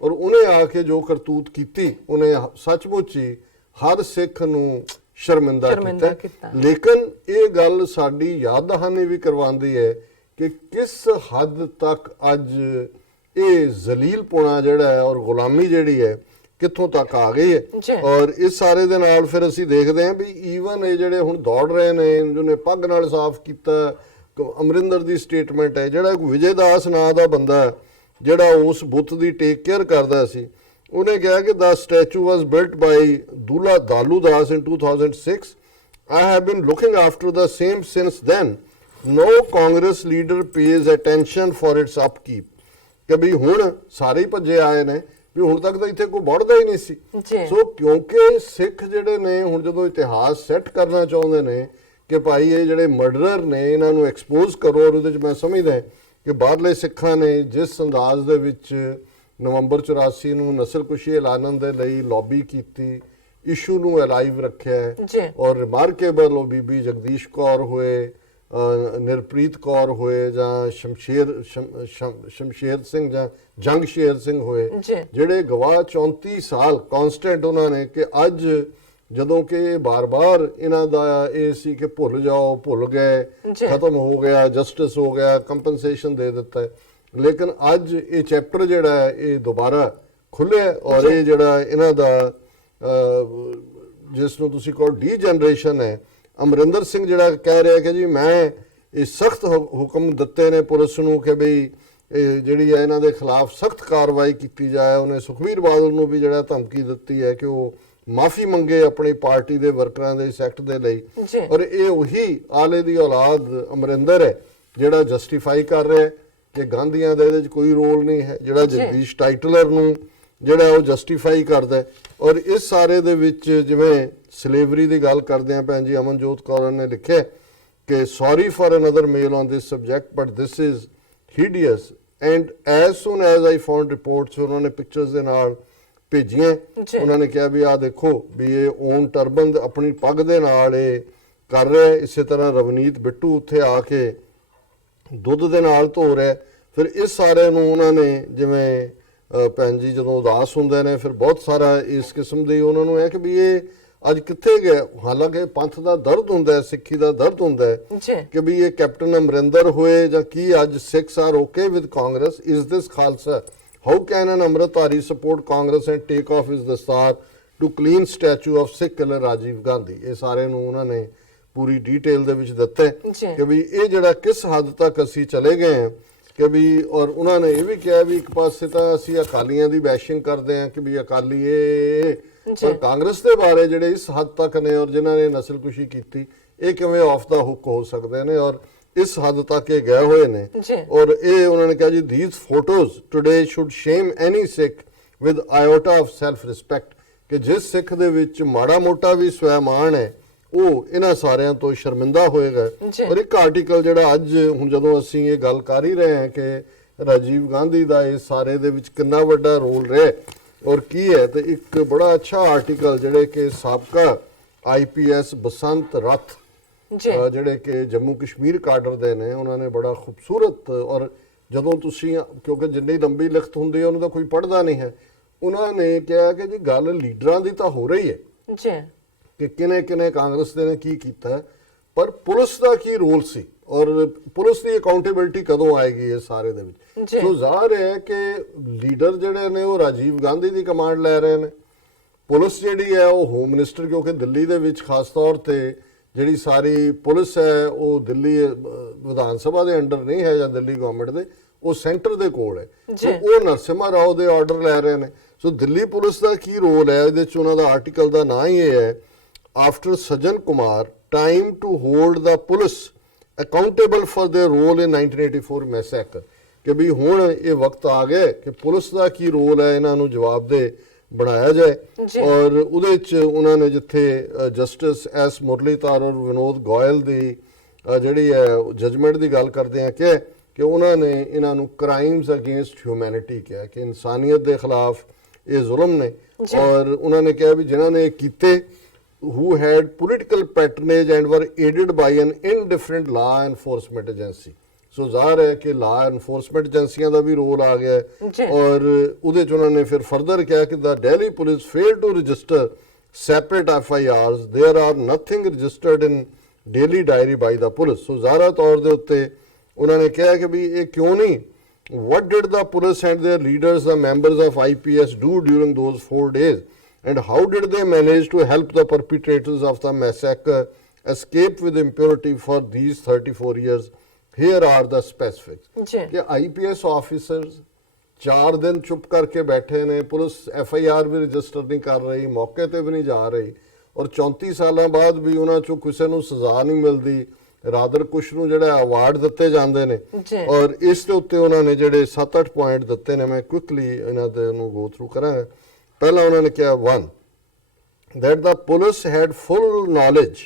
ਔਰ ਉਹਨੇ ਆ ਕੇ ਜੋ ਕਰਤੂਤ ਕੀਤੀ, ਉਹਨੇ ਸੱਚਮੁੱਚ ਹੀ ਹਰ ਸਿੱਖ ਨੂੰ ਸ਼ਰਮਿੰਦਾ ਕੀਤਾ। ਲੇਕਿਨ ਇਹ ਗੱਲ ਸਾਡੀ ਯਾਦ ਦਹਾਨੀ ਵੀ ਕਰਵਾਉਂਦੀ ਹੈ ਕਿ ਕਿਸ ਹੱਦ ਤੱਕ ਅੱਜ ਇਹ ਜ਼ਲੀਲਪੁਣਾ ਜਿਹੜਾ ਹੈ ਔਰ ਗੁਲਾਮੀ ਜਿਹੜੀ ਹੈ ਕਿੱਥੋਂ ਤੱਕ ਆ ਗਈ ਹੈ। ਔਰ ਇਸ ਸਾਰੇ ਦੇ ਨਾਲ ਫਿਰ ਅਸੀਂ ਦੇਖਦੇ ਹਾਂ ਵੀ ਈਵਨ ਇਹ ਜਿਹੜੇ ਹੁਣ ਦੌੜ ਰਹੇ ਨੇ, ਜਿਹਨੇ ਪੱਗ ਨਾਲ ਸਾਫ਼ ਕੀਤਾ, ਅਮਰਿੰਦਰ ਦੀ ਸਟੇਟਮੈਂਟ ਹੈ, ਜਿਹੜਾ ਵਿਜੇ ਦਾਸ ਨਾਂ ਦਾ ਬੰਦਾ ਜਿਹੜਾ ਉਸ ਬੁੱਤ ਦੀ ਟੇਕ ਕੇਅਰ ਕਰਦਾ ਸੀ, ਉਹਨੇ ਕਿਹਾ ਕਿ the statue was built by Dula Dalu Das in 2006. I have been looking after the same since then. No Congress leader pays attention for its upkeep. ਕਿ ਵੀ ਹੁਣ ਸਾਰੇ ਹੀ ਭੱਜੇ ਆਏ ਨੇ ਵੀ ਹੁਣ ਤੱਕ ਤਾਂ ਇੱਥੇ ਕੋਈ ਵੜਦਾ ਹੀ ਨਹੀਂ ਸੀ। ਸੋ ਕਿਉਂਕਿ ਸਿੱਖ ਜਿਹੜੇ ਨੇ ਹੁਣ ਜਦੋਂ ਇਤਿਹਾਸ ਸੈੱਟ ਕਰਨਾ ਚਾਹੁੰਦੇ ਨੇ ਕਿ ਭਾਈ ਇਹ ਜਿਹੜੇ ਮਰਡਰਰ ਨੇ ਇਹਨਾਂ ਨੂੰ ਐਕਸਪੋਜ਼ ਕਰੋ, ਔਰ ਉਹਦੇ 'ਚ ਮੈਂ ਸਮਝਦਾ ਕਿ ਬਾਹਰਲੇ ਸਿੱਖਾਂ ਨੇ ਜਿਸ ਅੰਦਾਜ਼ ਦੇ ਵਿੱਚ ਨਵੰਬਰ 84 ਨੂੰ ਨਸਲਕੁਸ਼ੀ ਐਲਾਨਣ ਦੇ ਲਈ ਲੌਬੀ ਕੀਤੀ, ਇਸ਼ੂ ਨੂੰ ਅਲਾਈਵ ਰੱਖਿਆ, ਔਰ ਰਿਮਾਰਕੇਬਲ ਉਹ ਬੀਬੀ ਜਗਦੀਸ਼ ਕੌਰ ਹੋਏ, ਨਿਰਪ੍ਰੀਤ ਕੌਰ ਹੋਏ, ਜਾਂ ਸ਼ਮਸ਼ੇਰ ਸਿੰਘ ਜਾਂ ਜੰਗਸ਼ੇਰ ਸਿੰਘ ਹੋਏ, ਜਿਹੜੇ ਗਵਾਹ 34 ਸਾਲ ਕਨਸਟੈਂਟ ਉਹਨਾਂ ਨੇ ਕਿ ਅੱਜ ਜਦੋਂ ਕਿ ਬਾਰ-ਬਾਰ ਇਹਨਾਂ ਦਾ ਇਹ ਸੀ ਕਿ ਭੁੱਲ ਜਾਓ, ਭੁੱਲ ਗਏ, ਖਤਮ ਹੋ ਗਿਆ, ਜਸਟਿਸ ਹੋ ਗਿਆ, ਕੰਪਨਸੇਸ਼ਨ ਦੇ ਦਿੱਤਾ, ਲੇਕਿਨ ਅੱਜ ਇਹ ਚੈਪਟਰ ਜਿਹੜਾ ਹੈ ਇਹ ਦੁਬਾਰਾ ਖੁੱਲਿਆ, ਔਰ ਇਹ ਜਿਹੜਾ ਇਹਨਾਂ ਦਾ ਜਿਸ ਨੂੰ ਤੁਸੀਂ ਕਹੋ ਡੀਜਨਰੇਸ਼ਨ ਹੈ। ਅਮਰਿੰਦਰ ਸਿੰਘ ਜਿਹੜਾ ਕਹਿ ਰਿਹਾ ਕਿ ਜੀ ਮੈਂ ਇਹ ਸਖਤ ਹੁਕਮ ਦਿੱਤੇ ਨੇ ਪੁਲਿਸ ਨੂੰ ਕਿ ਬਈ ਜਿਹੜੀ ਹੈ ਇਹਨਾਂ ਦੇ ਖਿਲਾਫ ਸਖਤ ਕਾਰਵਾਈ ਕੀਤੀ ਜਾਏ। ਉਹਨੇ ਸੁਖਬੀਰ ਬਾਦਲ ਨੂੰ ਵੀ ਜਿਹੜਾ ਧਮਕੀ ਦਿੱਤੀ ਹੈ ਕਿ ਉਹ ਮਾਫੀ ਮੰਗੇ ਆਪਣੀ ਪਾਰਟੀ ਦੇ ਵਰਕਰਾਂ ਦੇ ਇਸ ਐਕਟ ਦੇ ਲਈ, ਔਰ ਇਹ ਉਹੀ ਆਲੇ ਦੀ ਔਲਾਦ ਅਮਰਿੰਦਰ ਹੈ ਜਿਹੜਾ ਜਸਟੀਫਾਈ ਕਰ ਰਿਹਾ ਕਿ ਗਾਂਧੀਆਂ ਦਾ ਇਹਦੇ 'ਚ ਕੋਈ ਰੋਲ ਨਹੀਂ ਹੈ, ਜਿਹੜਾ ਜਗਦੀਸ਼ ਟਾਈਟਲਰ ਨੂੰ ਜਿਹੜਾ ਉਹ ਜਸਟੀਫਾਈ ਕਰਦਾ। ਔਰ ਇਸ ਸਾਰੇ ਦੇ ਵਿੱਚ ਜਿਵੇਂ ਸਲੇਵਰੀ ਦੀ ਗੱਲ ਕਰਦੇ ਆ, ਭੈਣ ਜੀ ਅਮਨਜੋਤ ਕੌਰ ਨੇ ਲਿਖਿਆ ਕਿ sorry for another mail on this subject but this is hideous and as soon as I found reports, ਉਹਨਾਂ ਨੇ ਪਿਕਚਰਸ ਦੇ ਨਾਲ ਭੇਜੀਆਂ। ਉਹਨਾਂ ਨੇ ਕਿਹਾ ਵੀ ਆਹ ਦੇਖੋ ਵੀ ਇਹ ਓਨ ਟਰਬਨ ਆਪਣੀ ਪੱਗ ਦੇ ਨਾਲ ਇਹ ਕਰ ਰਿਹਾ। ਇਸੇ ਤਰ੍ਹਾਂ ਰਵਨੀਤ ਬਿੱਟੂ ਉੱਥੇ ਆ ਕੇ ਦੁੱਧ ਦੇ ਨਾਲ ਧੋ ਰਿਹਾ। ਫਿਰ ਇਸ ਸਾਰੇ ਨੂੰ ਉਹਨਾਂ ਨੇ ਜਿਵੇਂ ਭੈਣ ਜੀ ਜਦੋਂ ਉਦਾਸ ਹੁੰਦੇ ਨੇ ਫਿਰ ਬਹੁਤ ਸਾਰਾ ਇਸ ਕਿਸਮ ਦੇ ਉਹਨਾਂ ਨੂੰ ਹੈ ਕਿ ਵੀ ਇਹ ਅੱਜ ਕਿੱਥੇ ਗਏ। ਹਾਲਾਂਕਿ ਪੰਥ ਦਾ ਦਰਦ ਹੁੰਦਾ ਹੈ, ਸਿੱਖੀ ਦਾ ਦਰਦ ਹੁੰਦਾ ਹੈ ਕਿ ਵੀ ਇਹ ਕੈਪਟਨ ਅਮਰਿੰਦਰ ਹੋਏ ਜਾਂ ਕੀ ਅੱਜ Sikhs are okay with Congress, is this Khalsa, how can an Amritdhari support Congress and take off his dastar to clean statue of Sikh killer Rajiv Gandhi. ਇਹ ਸਾਰੇ ਨੂੰ ਉਹਨਾਂ ਨੇ ਪੂਰੀ ਡੀਟੇਲ ਦੇ ਵਿੱਚ ਦਿੱਤਾ ਕਿ ਵੀ ਇਹ ਜਿਹੜਾ ਕਿਸ ਹੱਦ ਤੱਕ ਅਸੀਂ ਚਲੇ ਗਏ ਹਾਂ ਕਿ ਵੀ, ਔਰ ਉਹਨਾਂ ਨੇ ਇਹ ਵੀ ਕਿਹਾ ਵੀ ਇੱਕ ਪਾਸੇ ਤਾਂ ਅਸੀਂ ਅਕਾਲੀਆਂ ਦੀ ਬੈਸ਼ਿੰਗ ਕਰਦੇ ਹਾਂ ਕਿ ਵੀ ਅਕਾਲੀ ਇਹ, ਪਰ ਕਾਂਗਰਸ ਦੇ ਬਾਰੇ ਜਿਹੜੇ ਇਸ ਹੱਦ ਤੱਕ ਨੇ ਔਰ ਜਿਨ੍ਹਾਂ ਨੇ ਨਸਲਕੁਸ਼ੀ ਕੀਤੀ ਇਹ ਕਿਵੇਂ ਆਫ ਦਾ ਹੁੱਕ ਹੋ ਸਕਦੇ ਨੇ, ਔਰ ਇਸ ਹੱਦ ਤੱਕ ਇਹ ਗਏ ਹੋਏ ਨੇ। ਔਰ ਇਹ ਉਹਨਾਂ ਨੇ ਕਿਹਾ ਜੀ these photos today should shame any Sikh with iota of self respect, ਕਿ ਜਿਸ ਸਿੱਖ ਦੇ ਵਿੱਚ ਮਾੜਾ ਮੋਟਾ ਵੀ ਸਵੈਮਾਨ ਹੈ ਉਹ ਇਹਨਾਂ ਸਾਰਿਆਂ ਤੋਂ ਸ਼ਰਮਿੰਦਾ ਹੋਏਗਾ। ਔਰ ਇੱਕ ਆਰਟੀਕਲ ਜਿਹੜਾ ਅੱਜ ਹੁਣ ਜਦੋਂ ਅਸੀਂ ਇਹ ਗੱਲ ਕਰ ਹੀ ਰਹੇ ਹਾਂ ਕਿ ਰਾਜੀਵ ਗਾਂਧੀ ਦਾ ਇਸ ਸਾਰੇ ਦੇ ਵਿੱਚ ਕਿੰਨਾ ਵੱਡਾ ਰੋਲ ਰਿਹਾ ਔਰ ਕੀ ਹੈ, ਤੇ ਇੱਕ ਬੜਾ ਅੱਛਾ ਆਰਟੀਕਲ ਜਿਹੜੇ ਕਿ ਸਾਬਕਾ IPS ਬਸੰਤ ਰੱਥ ਜਿਹੜੇ ਕਿ ਜੰਮੂ ਕਸ਼ਮੀਰ ਕਾਡਰ ਦੇ ਨੇ, ਉਹਨਾਂ ਨੇ ਬੜਾ ਖੂਬਸੂਰਤ, ਔਰ ਜਦੋਂ ਤੁਸੀਂ ਕਿਉਂਕਿ ਜਿੰਨੀ ਲੰਬੀ ਲਿਖਤ ਹੁੰਦੀ ਹੈ ਉਹਨੂੰ ਤਾਂ ਕੋਈ ਪੜ੍ਹਦਾ ਨਹੀਂ ਹੈ, ਉਹਨਾਂ ਨੇ ਕਿਹਾ ਕਿ ਜੀ ਗੱਲ ਲੀਡਰਾਂ ਦੀ ਤਾਂ ਹੋ ਰਹੀ ਹੈ ਕਿ ਕਿਨੇ ਕਾਂਗਰਸ ਦੇ ਨੇ ਕੀ ਕੀਤਾ, ਪਰ ਪੁਲਿਸ ਦਾ ਕੀ ਰੋਲ ਸੀ ਔਰ ਪੁਲਿਸ ਦੀ ਅਕਾਊਂਟੇਬਿਲਟੀ ਕਦੋਂ ਆਏਗੀ ਇਹ ਸਾਰੇ ਦੇ ਵਿੱਚ। ਸੋ ਜ਼ਾਹਰ ਹੈ ਕਿ ਲੀਡਰ ਜਿਹੜੇ ਨੇ ਉਹ ਰਾਜੀਵ ਗਾਂਧੀ ਦੀ ਕਮਾਂਡ ਲੈ ਰਹੇ ਨੇ। ਪੁਲਿਸ ਜਿਹੜੀ ਹੈ ਉਹ ਹੋਮ ਮਿਨਿਸਟਰ, ਕਿਉਂਕਿ ਦਿੱਲੀ ਦੇ ਵਿੱਚ ਖਾਸ ਤੌਰ ਤੇ ਜਿਹੜੀ ਸਾਰੀ ਪੁਲਿਸ ਹੈ ਉਹ ਦਿੱਲੀ ਵਿਧਾਨ ਸਭਾ ਦੇ ਅੰਡਰ ਨਹੀਂ ਹੈ ਜਾਂ ਦਿੱਲੀ ਗਵਰਨਮੈਂਟ ਦੇ, ਉਹ ਸੈਂਟਰ ਦੇ ਕੋਲ ਹੈ। ਸੋ ਉਹ ਨਰਸਿਮਹਾ ਰਾਓ ਦੇ ਆਰਡਰ ਲੈ ਰਹੇ ਨੇ। ਸੋ ਦਿੱਲੀ ਪੁਲਿਸ ਦਾ ਕੀ ਰੋਲ ਹੈ ਇਹਦੇ ਚ, ਉਹਨਾਂ ਦਾ ਆਰਟੀਕਲ ਦਾ ਨਾਂ ਹੀ ਇਹ ਹੈ, after Sajjan Kumar time to hold the police accountable for their role in 1984 massacre, ਕਿ ਵੀ ਹੁਣ ਇਹ ਵਕਤ ਆ ਗਿਆ ਕਿ ਪੁਲਿਸ ਦਾ ਕੀ ਰੋਲ ਹੈ ਇਹਨਾਂ ਨੂੰ ਜਵਾਬਦੇਹ ਬਣਾਇਆ ਜਾਏ। ਔਰ ਉਹਦੇ ਚ ਉਹਨਾਂ ਨੇ ਜਿੱਥੇ ਜਸਟਿਸ ਐਸ ਮੁਰਲੀਧਰ ਔਰ ਵਿਨੋਦ ਗੋਇਲ ਦੀ ਜਿਹੜੀ ਹੈ ਜਜਮੈਂਟ ਦੀ ਗੱਲ ਕਰਦੇ ਆ ਕਿ ਉਹਨਾਂ ਨੇ ਇਹਨਾਂ ਨੂੰ ਕ੍ਰਾਈਮਸ ਅਗੇਂਸਟ ਹਿਊਮੈਨਿਟੀ ਕਿਹਾ, ਕਿ ਇਨਸਾਨੀਅਤ ਦੇ ਖਿਲਾਫ ਇਹ ਜ਼ੁਲਮ ਨੇ। ਔਰ ਉਹਨਾਂ ਨੇ ਕਿਹਾ ਵੀ ਜਿਨ੍ਹਾਂ ਨੇ ਇਹ ਕੀਤੇ who had political patronage and were aided by an indifferent law enforcement agency। ਸੋ ਜ਼ਾਹਰ ਹੈ ਕਿ ਲਾਅ ਐਨਫੋਰਸਮੈਂਟ ਏਜੰਸੀਆਂ ਦਾ ਵੀ ਰੋਲ ਆ ਗਿਆ ਹੈ। ਔਰ ਉਹਦੇ ਚ ਉਹਨਾਂ ਨੇ ਫਿਰ ਫਰਦਰ ਕਿਹਾ ਕਿ the Delhi police failed to register separate FIRs, there are nothing registered in daily diary by the police। ਸੋ ਜ਼ਾਹਰਾ ਤੌਰ ਦੇ ਉੱਤੇ ਉਹਨਾਂ ਨੇ ਕਿਹਾ ਕਿ ਵੀ ਇਹ ਕਿਉਂ ਨਹੀਂ, what did the police and their leaders, the members of IPS do during those 4 days? And how did they manage to help the perpetrators of the massacre escape with impunity for these 34 years? Here are the specifics। कि IPS officers 4 दिन चुप करके बैठे ने, police FIR भी register नहीं कर रही, मौके ते भी नहीं जा रही, और 34 साल बाद भी उन्हां चों किसी नूं सज़ा नहीं मिलती। रादर कुछ नूं जिहड़ा अवार्ड दिते जांदे ने। और इस दे उत्ते उन्हां ने जिहड़े 7-8 पॉइंट दिते ने, मैं क्विकली इन्हां दे नूं गो थ्रू करांगा। पहला उन्होंने कहा 1 that the police had full knowledge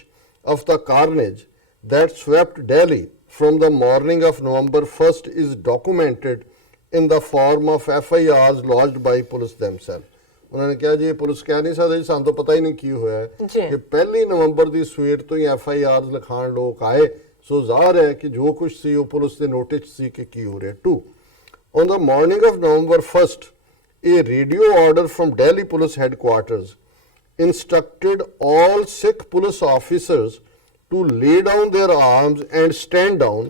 of the carnage that swept Delhi from the morning of November 1st is documented in the form of FIRs lodged by police themselves। उन्होंने कहा जी police कह नहीं सकती सानू तो पता ही नहीं की होया है कि 1 नवंबर की सवेर तो ही FIRs लिखाण लोग आए। सो ज़ाहिर है कि जो कुछ सी वो पुलिस के नोटिस सी कि की हो रहा है। 2 on the morning of November 1st a radio order from Delhi Police Headquarters instructed all Sikh police officers to lay down their arms and stand down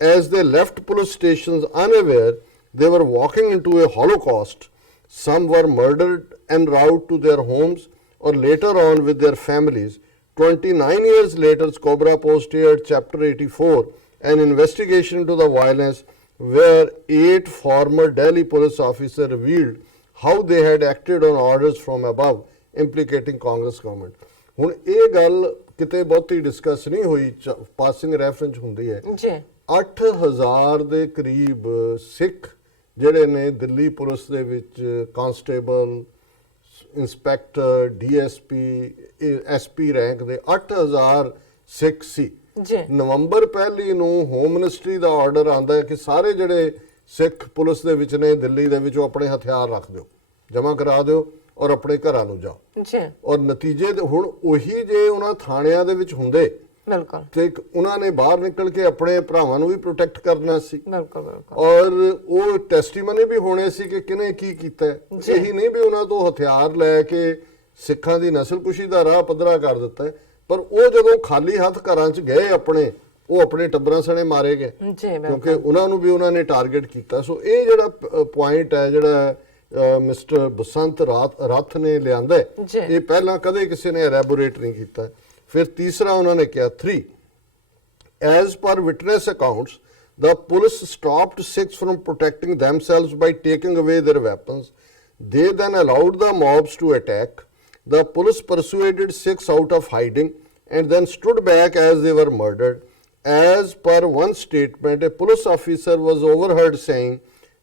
as they left police stations unaware they were walking into a holocaust. Some were murdered en route to their homes or later on with their families. 29 years later, Cobra Post aired Chapter 84, an investigation into the violence where 8 former Delhi police officers revealed how they had acted on orders from above implicating Congress government। ਹੁਣ ਇਹ ਗੱਲ ਕਿਤੇ ਬਹੁਤੀ discuss ਨਹੀਂ ਹੋਈ, passing reference ਹੁੰਦੀ ਹੈ ਜੀ। 8000 ਦੇ ਕਰੀਬ ਸਿੱਖ ਜਿਹੜੇ ਨੇ ਦਿੱਲੀ ਪੁਲਿਸ ਦੇ ਵਿੱਚ constable, inspector, DSP, SP rank ਦੇ 8000 ਸਿੱਖ ਸੀ ਜੀ। ਨਵੰਬਰ 1 ਨੂੰ ਹੋਮ ਮਿਨਿਸਟਰੀ ਦਾ ਆਰਡਰ ਆਂਦਾ ਹੈ ਕਿ ਸਾਰੇ ਜਿਹੜੇ ਸਿੱਖ ਪੁਲਿਸ ਦੇ ਵਿੱਚ ਨੇ ਦਿੱਲੀ ਦੇ ਵਿੱਚ ਉਹ ਆਪਣੇ ਹਥਿਆਰ ਰੱਖ ਦਿਓ, ਜਮ੍ਹਾਂ ਕਰਾ ਦਿਓ ਔਰ ਆਪਣੇ ਘਰਾਂ ਨੂੰ ਜਾਓ ਜੀ। ਔਰ ਨਤੀਜੇ ਹੁਣ ਉਹੀ ਜੇ ਉਹਨਾਂ ਥਾਣਿਆਂ ਦੇ ਵਿੱਚ ਹੁੰਦੇ ਬਿਲਕੁਲ ਤੇ ਉਹਨਾਂ ਨੇ ਬਾਹਰ ਨਿਕਲ ਕੇ ਆਪਣੇ ਭਰਾਵਾਂ ਨੂੰ ਵੀ ਪ੍ਰੋਟੈਕਟ ਕਰਨਾ ਸੀ ਬਿਲਕੁਲ ਬਿਲਕੁਲ, ਔਰ ਉਹ ਟੈਸਟੀਮਨੀ ਵੀ ਹੋਣੇ ਸੀ ਕਿ ਕਿਹਨੇ ਕੀ ਕੀਤਾ। ਇਹੀ ਨਹੀਂ ਵੀ ਉਹਨਾਂ ਤੋਂ ਹਥਿਆਰ ਲੈ ਕੇ ਸਿੱਖਾਂ ਦੀ ਨਸਲਕੁਸ਼ੀ ਦਾ ਰਾਹ ਪੱਧਰਾ ਕਰ ਦਿੱਤਾ, ਪਰ ਉਹ ਜਦੋਂ ਖਾਲੀ ਹੱਥ ਘਰਾਂ 'ਚ ਗਏ ਆਪਣੇ, ਉਹ ਆਪਣੇ ਟੱਬਰਾਂ ਸਣੇ ਮਾਰੇ ਗਏ ਕਿਉਂਕਿ ਉਹਨਾਂ ਨੂੰ ਵੀ ਉਹਨਾਂ ਨੇ ਟਾਰਗੇਟ ਕੀਤਾ। ਸੋ ਇਹ ਜਿਹੜਾ ਪੁਆਇੰਟ ਹੈ ਜਿਹੜਾ ਮਿਸਟਰ ਬਸੰਤ ਰੱਥ ਨੇ ਲਿਆਂਦਾ, ਇਹ ਪਹਿਲਾਂ ਕਦੇ ਕਿਸੇ ਨੇ ਐਲੈਬੋਰੇਟ ਨਹੀਂ ਕੀਤਾ। ਫਿਰ ਤੀਸਰਾ ਉਹਨਾਂ ਨੇ ਕਿਹਾ 3 as per witness accounts the police stopped Sikhs from protecting themselves by taking away their weapons. They then allowed the mobs to attack. The police persuaded Sikhs out of hiding and then stood back as they were murdered. As per one statement, a police officer was overheard saying,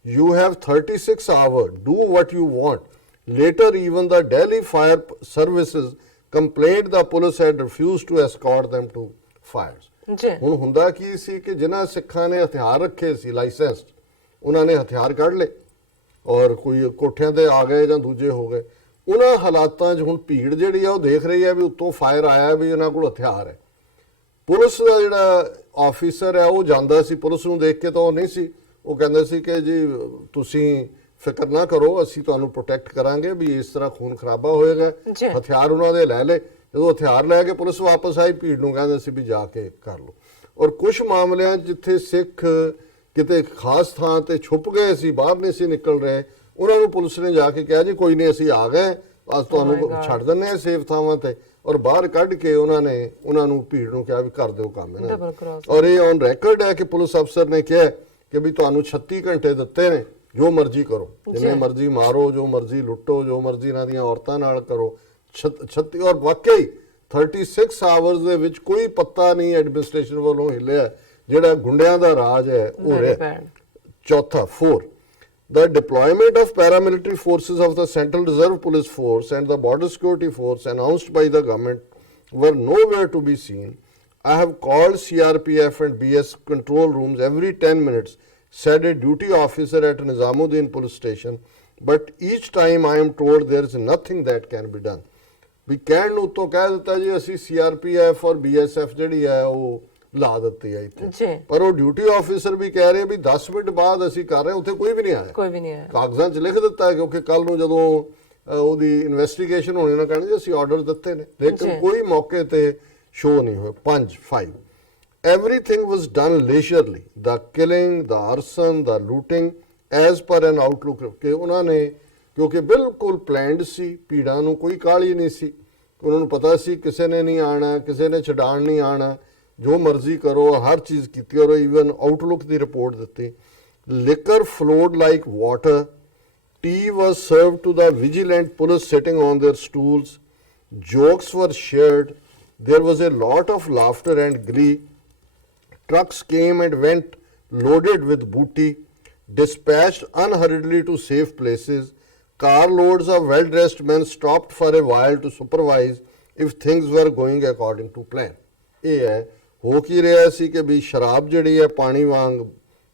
"You have 36 hours, do what you want." Later, even the Delhi Fire Services complained the police had refused to escort them to fires। ਹੁਣ ਹੁੰਦਾ ਕੀ ਸੀ ਕਿ ਜਿਨ੍ਹਾਂ ਸਿੱਖਾਂ ਨੇ ਹਥਿਆਰ ਰੱਖੇ ਸੀ licensed, ਉਹਨਾਂ ਨੇ ਹਥਿਆਰ ਕੱਢ ਲਏ ਔਰ ਕੋਈ ਕੋਠਿਆਂ ਤੇ ਆ ਗਏ ਜਾਂ ਦੂਜੇ ਹੋ ਗਏ। ਉਹਨਾਂ ਹਾਲਾਤਾਂ 'ਚ ਹੁਣ ਭੀੜ ਜਿਹੜੀ ਆ ਉਹ ਦੇਖ ਰਹੀ ਹੈ ਵੀ ਉੱਤੋਂ ਫਾਇਰ ਆਇਆ ਵੀ ਉਹਨਾਂ ਕੋਲ ਹਥਿਆਰ ਹੈ। ਪੁਲਿਸ ਦਾ ਜਿਹੜਾ ਆਫੀਸਰ ਹੈ ਉਹ ਜਾਂਦਾ ਸੀ, ਪੁਲਿਸ ਨੂੰ ਦੇਖ ਕੇ ਤਾਂ ਉਹ ਨਹੀਂ ਸੀ, ਉਹ ਕਹਿੰਦੇ ਸੀ ਕਿ ਜੀ ਤੁਸੀਂ ਫਿਕਰ ਨਾ ਕਰੋ, ਅਸੀਂ ਤੁਹਾਨੂੰ ਪ੍ਰੋਟੈਕਟ ਕਰਾਂਗੇ, ਵੀ ਇਸ ਤਰ੍ਹਾਂ ਖੂਨ ਖਰਾਬਾ ਹੋਏਗਾ। ਹਥਿਆਰ ਉਹਨਾਂ ਦੇ ਲੈ ਲਏ ਜਦੋਂ ਹਥਿਆਰ ਲੈ ਕੇ ਪੁਲਿਸ ਵਾਪਸ ਆਈ, ਭੀੜ ਨੂੰ ਕਹਿੰਦੇ ਸੀ ਵੀ ਜਾ ਕੇ ਕਰ ਲਓ। ਔਰ ਕੁਝ ਮਾਮਲਿਆਂ 'ਚ ਜਿੱਥੇ ਸਿੱਖ ਕਿਤੇ ਖਾਸ ਥਾਂ ਤੇ ਛੁਪ ਗਏ ਸੀ, ਬਾਹਰ ਨਹੀਂ ਸੀ ਨਿਕਲ ਰਹੇ, ਉਹਨਾਂ ਨੂੰ ਪੁਲਿਸ ਨੇ ਜਾ ਕੇ ਕਿਹਾ ਜੀ ਕੋਈ ਨਹੀਂ ਅਸੀਂ ਆ ਗਏ, ਅੱਜ ਤੁਹਾਨੂੰ ਛੱਡ ਦਿੰਦੇ ਆ ਸੇਫ ਥਾਵਾਂ ਤੇ, ਔਰ ਬਾਹਰ ਕੱਢ ਕੇ ਉਹਨਾਂ ਨੂੰ ਭੀੜ ਨੂੰ ਕਿਹਾ ਵੀ ਕਰ ਦਿਓ ਕੰਮ ਇਹਨਾਂ ਦਾ। ਔਰ ਇਹ ਔਨ ਰੈਕਰਡ ਹੈ ਕਿ ਪੁਲਿਸ ਅਫਸਰ ਨੇ ਕਿਹਾ ਕਿ ਵੀ ਤੁਹਾਨੂੰ 36 ਘੰਟੇ ਦਿੱਤੇ ਨੇ, ਜੋ ਮਰਜ਼ੀ ਕਰੋ, ਜਿੰਨੇ ਮਰਜ਼ੀ ਮਾਰੋ, ਜੋ ਮਰਜ਼ੀ ਲੁੱਟੋ, ਜੋ ਮਰਜ਼ੀ ਇਹਨਾਂ ਦੀਆਂ ਔਰਤਾਂ ਨਾਲ ਕਰੋ। 36 ਔਰ ਵਾਕਈ 36 ਆਵਰਸ ਦੇ ਵਿੱਚ ਕੋਈ ਪੱਤਾ ਨਹੀਂ ਐਡਮਿਨਿਸਟ੍ਰੇਸ਼ਨ ਵੱਲੋਂ ਹਿੱਲਿਆ, ਜਿਹੜਾ ਗੁੰਡਿਆਂ ਦਾ ਰਾਜ ਹੈ ਉਹ ਰਿਹਾ। ਚੌਥਾ 4 The deployment of paramilitary forces of the Central Reserve Police Force and the Border Security Force announced by the government were nowhere to be seen. I have called CRPF and BS control rooms every 10 minutes, said a duty officer at Nizamuddin police station, but each time I am told there is nothing that can be done. ਵੀ ਕਹਿਣ ਨੂੰ ਤੋਂ ਕਹਿ ਦਿੱਤਾ ਜੀ ਅਸੀਂ CRPF ਔਰ BSF ਜਿਹੜੀ ਹੈ ਉਹ ਲਾ ਦਿੱਤੀ ਹੈ ਇੱਥੇ, ਪਰ ਉਹ ਡਿਊਟੀ ਆਫੀਸਰ ਵੀ ਕਹਿ ਰਹੇ ਵੀ 10 ਮਿੰਟ ਬਾਅਦ ਅਸੀਂ ਕਰ ਰਹੇ, ਉੱਥੇ ਕੋਈ ਵੀ ਨਹੀਂ ਆਇਆ। ਕਾਗਜ਼ਾਂ 'ਚ ਲਿਖ ਦਿੱਤਾ ਹੈ ਕਿਉਂਕਿ ਕੱਲ ਨੂੰ ਜਦੋਂ ਉਹਦੀ ਇਨਵੈਸਟੀਗੇਸ਼ਨ ਹੋਣੀ ਨਾ ਕਹਿਣਾ ਜੀ ਅਸੀਂ ਆਰਡਰ ਦਿੱਤੇ ਨੇ, ਲੇਕਿਨ ਕੋਈ ਮੌਕੇ ਤੇ ਸ਼ੋ ਨਹੀਂ ਹੋਇਆ। 5 everything was done leisurely, the killing, the arson, the looting as per an outlook ਕਿ ਉਹਨਾਂ ਨੇ ਕਿਉਂਕਿ ਬਿਲਕੁਲ ਪਲਾਨਡ ਸੀ, ਭੀੜਾਂ ਨੂੰ ਕੋਈ ਕਾਹਲੀ ਨਹੀਂ ਸੀ, ਉਹਨਾਂ ਨੂੰ ਪਤਾ ਸੀ ਕਿਸੇ ਨੇ ਨਹੀਂ ਆਉਣਾ, ਕਿਸੇ ਨੇ ਛਡਾਣ ਨਹੀਂ ਆਉਣਾ, ਜੋ ਮਰਜ਼ੀ ਕਰੋ, ਹਰ ਚੀਜ਼ ਕੀਤੀ। ਔਰ ਈਵਨ ਆਊਟਲੁੱਕ ਦੀ ਰਿਪੋਰਟ ਦਿੱਤੀ। Liquor flowed like water, tea was served to the vigilant police sitting on their stools, jokes were shared, there was a lot of laughter and glee, trucks came and went loaded with booty, dispatched unhurriedly to safe places, carloads of well-dressed men stopped for a while to supervise if things were going according to plan. ਇਹ ਹੈ ਹੋ ਕੀ ਰਿਹਾ ਸੀ ਕਿ ਵੀ ਸ਼ਰਾਬ ਜਿਹੜੀ ਹੈ ਪਾਣੀ ਵਾਂਗ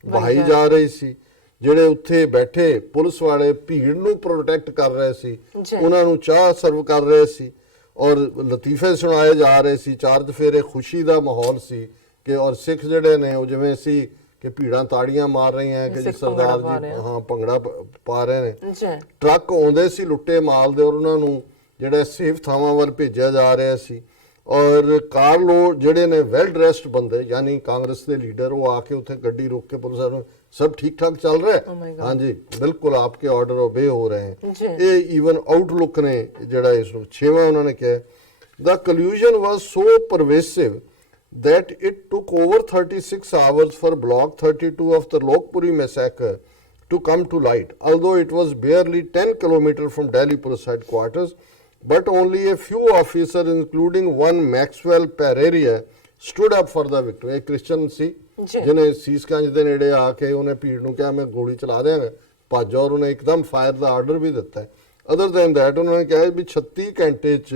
ਵਹਾਈ ਜਾ ਰਹੀ ਸੀ, ਜਿਹੜੇ ਉੱਥੇ ਬੈਠੇ ਪੁਲਿਸ ਵਾਲੇ ਭੀੜ ਨੂੰ ਪ੍ਰੋਟੈਕਟ ਕਰ ਰਹੇ ਸੀ, ਉਹਨਾਂ ਨੂੰ ਚਾਹ ਸਰਵ ਕਰ ਰਹੇ ਸੀ ਔਰ ਲਤੀਫੇ ਸੁਣਾਏ ਜਾ ਰਹੇ ਸੀ, ਚਾਰ ਚਫੇਰੇ ਖੁਸ਼ੀ ਦਾ ਮਾਹੌਲ ਸੀ ਕਿ ਔਰ ਸਿੱਖ ਜਿਹੜੇ ਨੇ ਉਹ ਜਿਵੇਂ ਸੀ ਕਿ ਭੀੜਾਂ ਤਾੜੀਆਂ ਮਾਰ ਰਹੀਆਂ ਕਿ ਜੀ ਸਰਦਾਰ ਜੀ ਹਾਂ ਭੰਗੜਾ ਪਾ ਰਹੇ ਨੇ। ਟਰੱਕ ਆਉਂਦੇ ਸੀ ਲੁੱਟੇ ਮਾਲ ਦੇ ਔਰ ਉਹਨਾਂ ਨੂੰ ਜਿਹੜੇ ਸੇਫ ਥਾਵਾਂ ਵੱਲ ਭੇਜਿਆ ਜਾ ਰਿਹਾ ਸੀ। ਔਰ ਕਾਰ ਲੋਡ ਜਿਹੜੇ ਨੇ ਵੈਲ ਡਰੈਸਡ ਬੰਦੇ ਯਾਨੀ ਕਾਂਗਰਸ ਦੇ ਲੀਡਰ ਉਹ ਆ ਕੇ ਉੱਥੇ ਗੱਡੀ ਰੋਕ ਕੇ ਪੁਲਿਸ ਨੂੰ सब ठीक ठाक चल रहा है, हाँ जी बिल्कुल आपके ऑर्डर ओबे हो रहे हैं। ये इवन आउटलुक ने जड़ा इसको 6वां उन्होंने कहा the कल्यूजन was so pervasive that it took over 36 hours for block 32 of the Lokpuri massacre to come to light, although it was barely 10 kilometers from Delhi police headquarters, but only a few officers including one Maxwell Pereira stood up for the victory। एक Christian सी ਜਿਹਨੇ ਸੀਸਗੰਜ ਦੇ ਨੇੜੇ ਆ ਕੇ ਉਹਨੇ ਭੀੜ ਨੂੰ ਕਿਹਾ ਮੈਂ ਗੋਲੀ ਚਲਾ ਦਿਆਂਗਾ ਭੱਜ, ਔਰ ਉਹਨੇ ਇੱਕਦਮ ਫਾਇਰ ਦਾ ਆਰਡਰ ਵੀ ਦਿੱਤਾ। ਅਦਰ ਦੈਨ ਦੈਟ ਉਹਨਾਂ ਨੇ ਕਿਹਾ ਵੀ 36 ਘੰਟੇ 'ਚ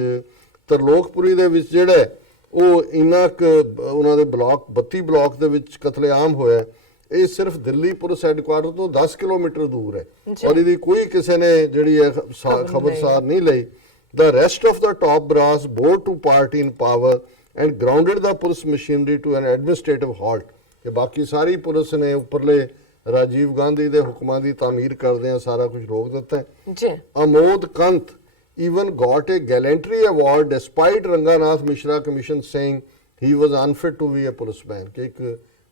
ਤਰਲੋਕਪੁਰੀ ਦੇ ਵਿੱਚ ਜਿਹੜਾ ਉਹ ਇੰਨਾ ਕੁ ਉਹਨਾਂ ਦੇ ਬਲਾਕ 32 ਬਲਾਕ ਦੇ ਵਿੱਚ ਕਤਲੇਆਮ ਹੋਇਆ। ਇਹ ਸਿਰਫ ਦਿੱਲੀ ਪੁਲਿਸ ਹੈਡਕੁਆਰਟਰ ਤੋਂ 10 ਕਿਲੋਮੀਟਰ ਦੂਰ ਹੈ ਔਰ ਇਹਦੀ ਕੋਈ ਕਿਸੇ ਨੇ ਜਿਹੜੀ ਹੈ ਖਬਰਸਾਰ ਨਹੀਂ ਲਈ। The rest of the top brass bore to party in power and grounded the police machinery to an administrative halt। ਕਿ ਬਾਕੀ ਸਾਰੀ ਪੁਲਿਸ ਨੇ ਉੱਪਰਲੇ ਰਾਜੀਵ ਗਾਂਧੀ ਦੇ ਹੁਕਮਾਂ ਦੀ ਤਾਮੀਰ ਕਰਦੇ ਆ ਸਾਰਾ ਕੁਝ ਰੋਕ ਦਿੱਤਾ ਜੀ। ਅਮੋਦ ਕੰਤ even got a gallantry award despite Ranganath Mishra commission saying he was unfit to be a policeman। ਕਿ ਇੱਕ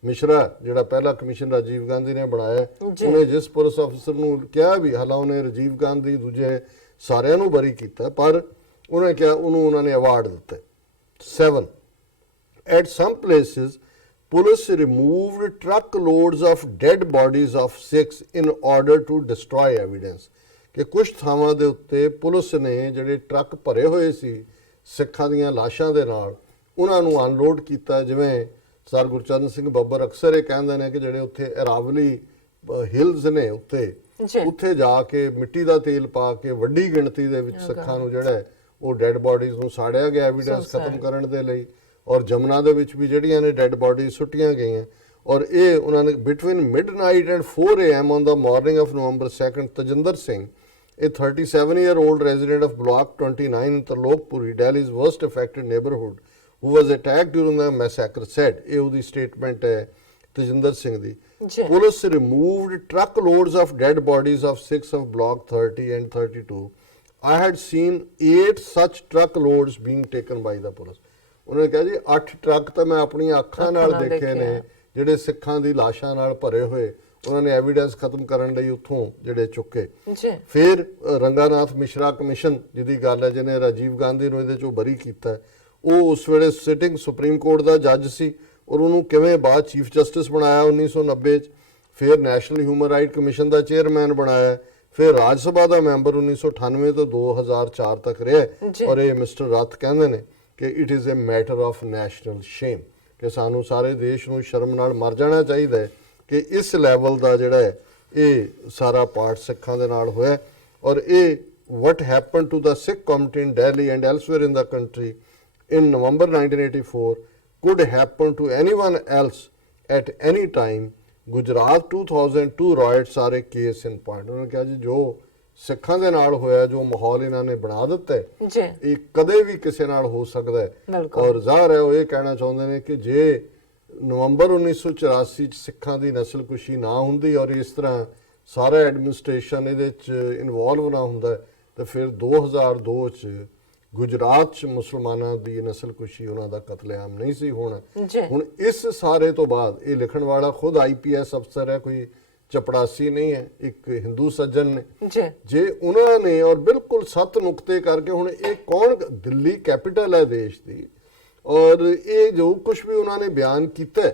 ਮਿਸ਼ਰਾ ਜਿਹੜਾ ਪਹਿਲਾ ਕਮਿਸ਼ਨ ਰਾਜੀਵ ਗਾਂਧੀ ਨੇ ਬਣਾਇਆ ਉਹਨੇ ਜਿਸ ਪੁਲਿਸ ਅਫਸਰ ਨੂੰ ਕਿਹਾ ਵੀ ਹਾਲਾਂ ਉਹਨੇ ਰਾਜੀਵ ਗਾਂਧੀ ਦੂਜੇ ਸਾਰਿਆਂ ਨੂੰ ਬਰੀ ਕੀਤਾ ਪਰ ਉਹਨੇ ਕਿਹਾ ਉਹਨੂੰ ਉਹਨਾਂ ਨੇ ਅਵਾਰਡ ਦਿੱਤਾ। 7 at some places police removed truckloads of dead bodies of Sikhs in order to destroy evidence। ਕਿ ਕੁਝ ਥਾਵਾਂ ਦੇ ਉੱਤੇ ਪੁਲਿਸ ਨੇ ਜਿਹੜੇ ਟਰੱਕ ਭਰੇ ਹੋਏ ਸੀ ਸਿੱਖਾਂ ਦੀਆਂ ਲਾਸ਼ਾਂ ਦੇ ਨਾਲ ਉਹਨਾਂ ਨੂੰ ਅਨਲੋਡ ਕੀਤਾ। ਜਿਵੇਂ ਸਰ ਗੁਰਚਰਨ ਸਿੰਘ ਬੱਬਰ ਅਕਸਰ ਇਹ ਕਹਿੰਦੇ ਨੇ ਕਿ ਜਿਹੜੇ ਉੱਥੇ ਅਰਾਵਲੀ ਹਿਲਸ ਨੇ ਉੱਥੇ ਜਾ ਕੇ ਮਿੱਟੀ ਦਾ ਤੇਲ ਪਾ ਕੇ ਵੱਡੀ ਗਿਣਤੀ ਦੇ ਵਿੱਚ ਸਿੱਖਾਂ ਨੂੰ ਜਿਹੜਾ ਉਹ ਡੈਡ ਬਾਡੀਜ਼ ਨੂੰ ਸਾੜਿਆ ਗਿਆ ਐਵੀਡੈਂਸ ਖਤਮ ਕਰਨ ਦੇ ਲਈ। ਔਰ ਜਮਨਾ ਦੇ ਵਿੱਚ ਵੀ ਜਿਹੜੀਆਂ ਨੇ ਡੈਡ ਬਾਡੀਜ਼ ਸੁੱਟੀਆਂ ਗਈਆਂ। ਔਰ ਇਹ ਉਹਨਾਂ ਨੇ between midnight and 4 AM on the morning of November 2 Tajinder Singh a 37-year-old resident of Block 29 in Tarlokpuri, Delhi's worst affected neighborhood, who was attacked during the massacre, said, ਇਹ ਉਹਦੀ ਸਟੇਟਮੈਂਟ ਹੈ ਤਜਿੰਦਰ ਸਿੰਘ ਦੀ, police removed truckloads of dead bodies of Sikhs of Block 30 and 32 I had seen 8 such truck loads being taken by the police. ਉਹਨੇ ਕਿਹਾ ਜੀ 8 truck ਤਾਂ ਮੈਂ ਆਪਣੀਆਂ ਅੱਖਾਂ ਨਾਲ ਦੇਖੇ ਨੇ ਜਿਹੜੇ ਸਿੱਖਾਂ ਦੀ ਲਾਸ਼ਾਂ ਨਾਲ ਭਰੇ ਹੋਏ, ਉਹਨਾਂ ਨੇ ਐਵੀਡੈਂਸ ਖਤਮ ਕਰਨ ਲਈ ਉੱਥੋਂ ਜਿਹੜੇ ਚੁੱਕੇ। ਫਿਰ ਰੰਗਾਨਾਥ ਮਿਸ਼ਰਾ ਕਮਿਸ਼ਨ ਜਿਹਦੀ ਗੱਲ ਹੈ, ਜਿਹਨੇ ਰਾਜੀਵ ਗਾਂਧੀ ਨੂੰ ਇਹਦੇ ਚੋਂ ਬਰੀ ਕੀਤਾ, ਉਹ ਉਸ ਵੇਲੇ ਸਿਟਿੰਗ ਸੁਪਰੀਮ ਕੋਰਟ ਦਾ ਜੱਜ ਸੀ ਔਰ ਉਹਨੂੰ ਕਿਵੇਂ ਬਾਅਦ ਚੀਫ ਜਸਟਿਸ ਬਣਾਇਆ 1990 ਚ, ਫਿਰ ਨੈਸ਼ਨਲ ਹਿਊਮਨ ਰਾਈਟ ਕਮਿਸ਼ਨ ਦਾ ਚੇਅਰਮੈਨ ਬਣਾਇਆ, ਫਿਰ ਰਾਜ ਸਭਾ ਦਾ ਮੈਂਬਰ 1998 ਤੋਂ 2004 ਤੱਕ ਰਿਹਾ। ਔਰ ਇਹ ਮਿਸਟਰ ਰੱਥ ਕਹਿੰਦੇ ਨੇ ਕਿ it is a matter of national shame, ਕਿ ਸਾਨੂੰ ਸਾਰੇ ਦੇਸ਼ ਨੂੰ ਸ਼ਰਮ ਨਾਲ ਮਰ ਜਾਣਾ ਚਾਹੀਦਾ ਹੈ ਕਿ ਇਸ ਲੈਵਲ ਦਾ ਜਿਹੜਾ ਹੈ ਇਹ ਸਾਰਾ ਪਾਰਟ ਸਿੱਖਾਂ ਦੇ ਨਾਲ ਹੋਇਆ। ਔਰ ਇਹ what happened to the Sikh community in Delhi and elsewhere in the country in November 1984 could happen to anyone else at any time. Gujarat 2002 riots are a case in point. ਉਹਨਾਂ ਨੇ ਕਿਹਾ ਜੀ ਜੋ ਸਿੱਖਾਂ ਦੇ ਨਾਲ ਹੋਇਆ, ਜੋ ਮਾਹੌਲ ਇਹਨਾਂ ਨੇ ਬਣਾ ਦਿੱਤਾ ਹੈ, ਇਹ ਕਦੇ ਵੀ ਕਿਸੇ ਨਾਲ ਹੋ ਸਕਦਾ ਹੈ। ਔਰ ਜ਼ਾਹਰ ਹੈ ਉਹ ਇਹ ਕਹਿਣਾ ਚਾਹੁੰਦੇ ਨੇ ਕਿ ਜੇ ਨਵੰਬਰ 1984 ਚ ਸਿੱਖਾਂ ਦੀ ਨਸਲਕੁਸ਼ੀ ਨਾ ਹੁੰਦੀ ਔਰ ਇਸ ਤਰ੍ਹਾਂ ਸਾਰਾ ਐਡਮਿਨਿਸਟ੍ਰੇਸ਼ਨ ਇਹਦੇ ਚ ਇਨਵੋਲਵ ਨਾ ਹੁੰਦਾ, ਤਾਂ ਫਿਰ 2002 ਚ ਗੁਜਰਾਤ ਚ ਮੁਸਲਮਾਨਾਂ ਦੀ ਨਸਲਕੁਸ਼ੀ, ਉਹਨਾਂ ਦਾ ਕਤਲੇਆਮ ਨਹੀਂ ਸੀ ਹੋਣਾ। ਹੁਣ ਇਸ ਸਾਰੇ ਤੋਂ ਬਾਅਦ ਇਹ ਲਿਖਣ ਵਾਲਾ ਖੁਦ IPS ਅਫਸਰ ਹੈ, ਕੋਈ ਚਪੜਾਸੀ ਨਹੀਂ ਹੈ, ਇੱਕ ਹਿੰਦੂ ਸੱਜਣ ਨੇ। ਜੇ ਉਹਨਾਂ ਨੇ ਔਰ ਬਿਲਕੁਲ 7 ਨੁਕਤੇ ਕਰਕੇ, ਹੁਣ ਇਹ ਕੌਣ, ਦਿੱਲੀ ਕੈਪੀਟਲ ਹੈ ਦੇਸ਼ ਦੀ, ਔਰ ਇਹ ਜੋ ਕੁਝ ਵੀ ਉਹਨਾਂ ਨੇ ਬਿਆਨ ਕੀਤਾ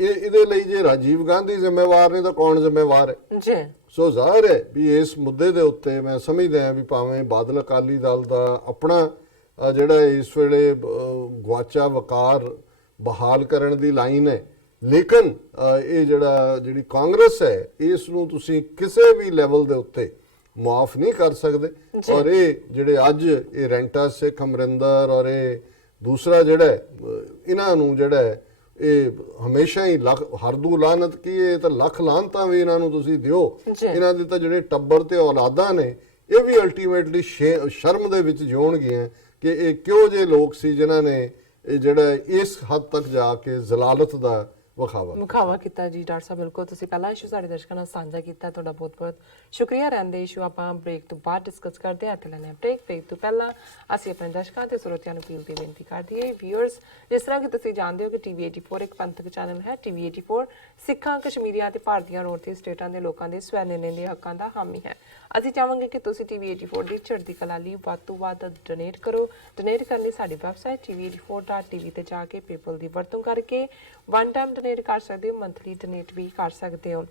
ਇਹਦੇ ਲਈ ਜੇ ਰਾਜੀਵ ਗਾਂਧੀ ਜ਼ਿੰਮੇਵਾਰ ਨੇ ਤਾਂ ਕੌਣ ਜ਼ਿੰਮੇਵਾਰ ਹੈ? ਸੋ ਜ਼ਾਹਰ ਹੈ ਵੀ ਇਸ ਮੁੱਦੇ ਦੇ ਉੱਤੇ ਮੈਂ ਸਮਝਦਾ ਹਾਂ ਵੀ ਭਾਵੇਂ ਬਾਦਲ ਅਕਾਲੀ ਦਲ ਦਾ ਆਪਣਾ ਜਿਹੜਾ ਇਸ ਵੇਲੇ ਗਵਾਚਾ ਵਕਾਰ ਬਹਾਲ ਕਰਨ ਦੀ ਲਾਈਨ ਹੈ, ਲੇਕਿਨ ਇਹ ਜਿਹੜੀ ਕਾਂਗਰਸ ਹੈ ਇਸ ਨੂੰ ਤੁਸੀਂ ਕਿਸੇ ਵੀ ਲੈਵਲ ਦੇ ਉੱਤੇ ਮਾਫ ਨਹੀਂ ਕਰ ਸਕਦੇ। ਔਰ ਇਹ ਜਿਹੜੇ ਅੱਜ ਇਹ ਰੈਂਟਾ ਸਿੱਖ, ਅਮਰਿੰਦਰ ਔਰ ਇਹ ਦੂਸਰਾ ਜਿਹੜਾ ਇਹਨਾਂ ਨੂੰ ਜਿਹੜਾ ਇਹ ਹਮੇਸ਼ਾ ਹੀ ਹਰਦੂ ਲਾਨਤ ਕੀ, ਇਹ ਤਾਂ ਲੱਖ ਲਾਨਤਾਂ ਵੀ ਇਹਨਾਂ ਨੂੰ ਤੁਸੀਂ ਦਿਓ। ਇਹਨਾਂ ਦੇ ਤਾਂ ਜਿਹੜੇ ਟੱਬਰ ਤੇ ਔਲਾਦਾਂ ਨੇ ਇਹ ਵੀ ਅਲਟੀਮੇਟਲੀ ਸ਼ਰਮ ਦੇ ਵਿੱਚ ਜਿਉਣਗੀਆਂ ਕਿ ਇਹ ਕਿਉਂ ਜੇ ਲੋਕ ਸੀ ਜਿਨ੍ਹਾਂ ਨੇ ਇਹ ਜਿਹੜਾ ਇਸ ਹੱਦ ਤੱਕ ਜਾ ਕੇ ਜ਼ਲਾਲਤ ਦਾ ਵਿਖਾਵਾ ਕੀਤਾ। ਜੀ ਡਾਕਟਰ ਸਾਹਿਬ ਬਿਲਕੁਲ, ਤੁਸੀਂ ਪਹਿਲਾ ਇਸ਼ੂ ਸਾਡੇ ਦਰਸ਼ਕਾਂ ਨਾਲ ਸਾਂਝਾ ਕੀਤਾ, ਤੁਹਾਡਾ ਬਹੁਤ ਬਹੁਤ ਸ਼ੁਕਰੀਆ। ਰਹਿੰਦੇ ਇਸ਼ੂ ਆਪਾਂ ਬ੍ਰੇਕ ਤੋਂ ਬਾਅਦ ਡਿਸਕਸ ਕਰਦੇ ਹਾਂ। ਤੇ ਲੈਣੇ ਬ੍ਰੇਕ ਤੋਂ ਪਹਿਲਾਂ ਅਸੀਂ ਆਪਣੇ ਦਰਸ਼ਕਾਂ ਤੇ ਸਰੋਤਿਆਂ ਨੂੰ ਅਪੀਲ ਦੀ ਬੇਨਤੀ ਕਰਦੇ ਹਾਂ। ਵਿਊਅਰਸ, ਜਿਸ ਤਰ੍ਹਾਂ ਕਿ ਤੁਸੀਂ ਜਾਣਦੇ ਹੋ ਕਿ TV 84 ਇੱਕ ਪੰਥਕ ਚੈਨਲ ਹੈ। TV 84 ਸਿੱਖਾਂ, ਕਸ਼ਮੀਰੀਆਂ ਤੇ ਭਾਰਤੀਆਂ ਨੌਰਥ ਸਟੇਟਾਂ ਦੇ ਲੋਕਾਂ ਦੇ ਸਵੈ-ਨਿਰਣੇ ਦੇ ਹੱਕਾਂ ਦਾ ਹਾਮੀ ਹੈ। ਅਸੀਂ ਚਾਹਾਂਗੇ ਕਿ ਤੁਸੀਂ TV 84 ਦੀ ਚੜ੍ਹਦੀ ਕਲਾ ਲਈ ਵੱਧ ਤੋਂ ਵੱਧ ਡੋਨੇਟ ਕਰੋ। ਡੋਨੇਟ ਕਰਨ ਲਈ ਸਾਡੀ ਵੈਬਸਾਈਟ tv84.tv ਤੇ ਜਾ ਕੇ PayPal ਦੀ ਵਰਤੋਂ ਕਰਕੇ ਵਨ ਟਾਈਮ ਡੋਨੇਟ ਕਰ ਸਕਦੇ ਹੋ, ਮੰਥਲੀ ਡੋਨੇਟ ਵੀ ਕਰ ਸਕਦੇ ਹੋ।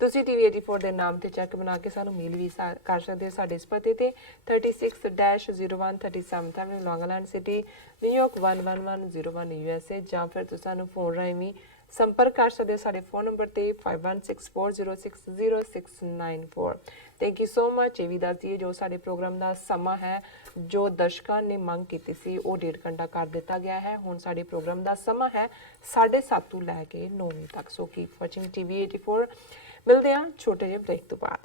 ਤੁਸੀਂ TV 84 ਦੇ ਨਾਮ ਤੇ ਚੈੱਕ ਬਣਾ ਕੇ ਸਾਨੂੰ ਮੇਲ ਵੀ ਕਰ ਸਕਦੇ ਹੋ ਸਾਡੇ ਇਸ ਪਤੇ ਤੇ 36-0137 ਐਵਨਿਊ, ਲੌਂਗ ਆਈਲੈਂਡ ਸਿਟੀ, ਨਿਊਯਾਰਕ 11101 USA, ਜਾਂ ਫਿਰ ਤੁਸੀਂ ਸਾਨੂੰ ਫੋਨ ਰਾਹੀਂ ਵੀ ਸੰਪਰਕ ਕਰ ਸਕਦੇ ਹੋ ਸਾਡੇ ਫੋਨ ਨੰਬਰ ਤੇ 5164060694। Thank you so much. ਇਹ ਵੀ ਦੱਸ ਦਈਏ ਜੋ ਸਾਡੇ ਪ੍ਰੋਗਰਾਮ ਦਾ ਸਮਾਂ ਹੈ, ਜੋ ਦਰਸ਼ਕਾਂ ਨੇ ਮੰਗ ਕੀਤੀ ਸੀ ਉਹ 1.5 ਘੰਟਾ ਕਰ ਦਿੱਤਾ ਗਿਆ ਹੈ। ਹੁਣ ਸਾਡੇ ਪ੍ਰੋਗਰਾਮ ਦਾ ਸਮਾਂ ਹੈ 7:30 ਤੋਂ ਲੈ ਕੇ 9 ਵਜੇ ਤੱਕ। ਸੋ ਕੀਪ ਵਾਚਿੰਗ TV 84। ਮਿਲਦੇ ਹਾਂ ਛੋਟੇ ਜਿਹੇ ਬ੍ਰੇਕ ਤੋਂ ਬਾਅਦ।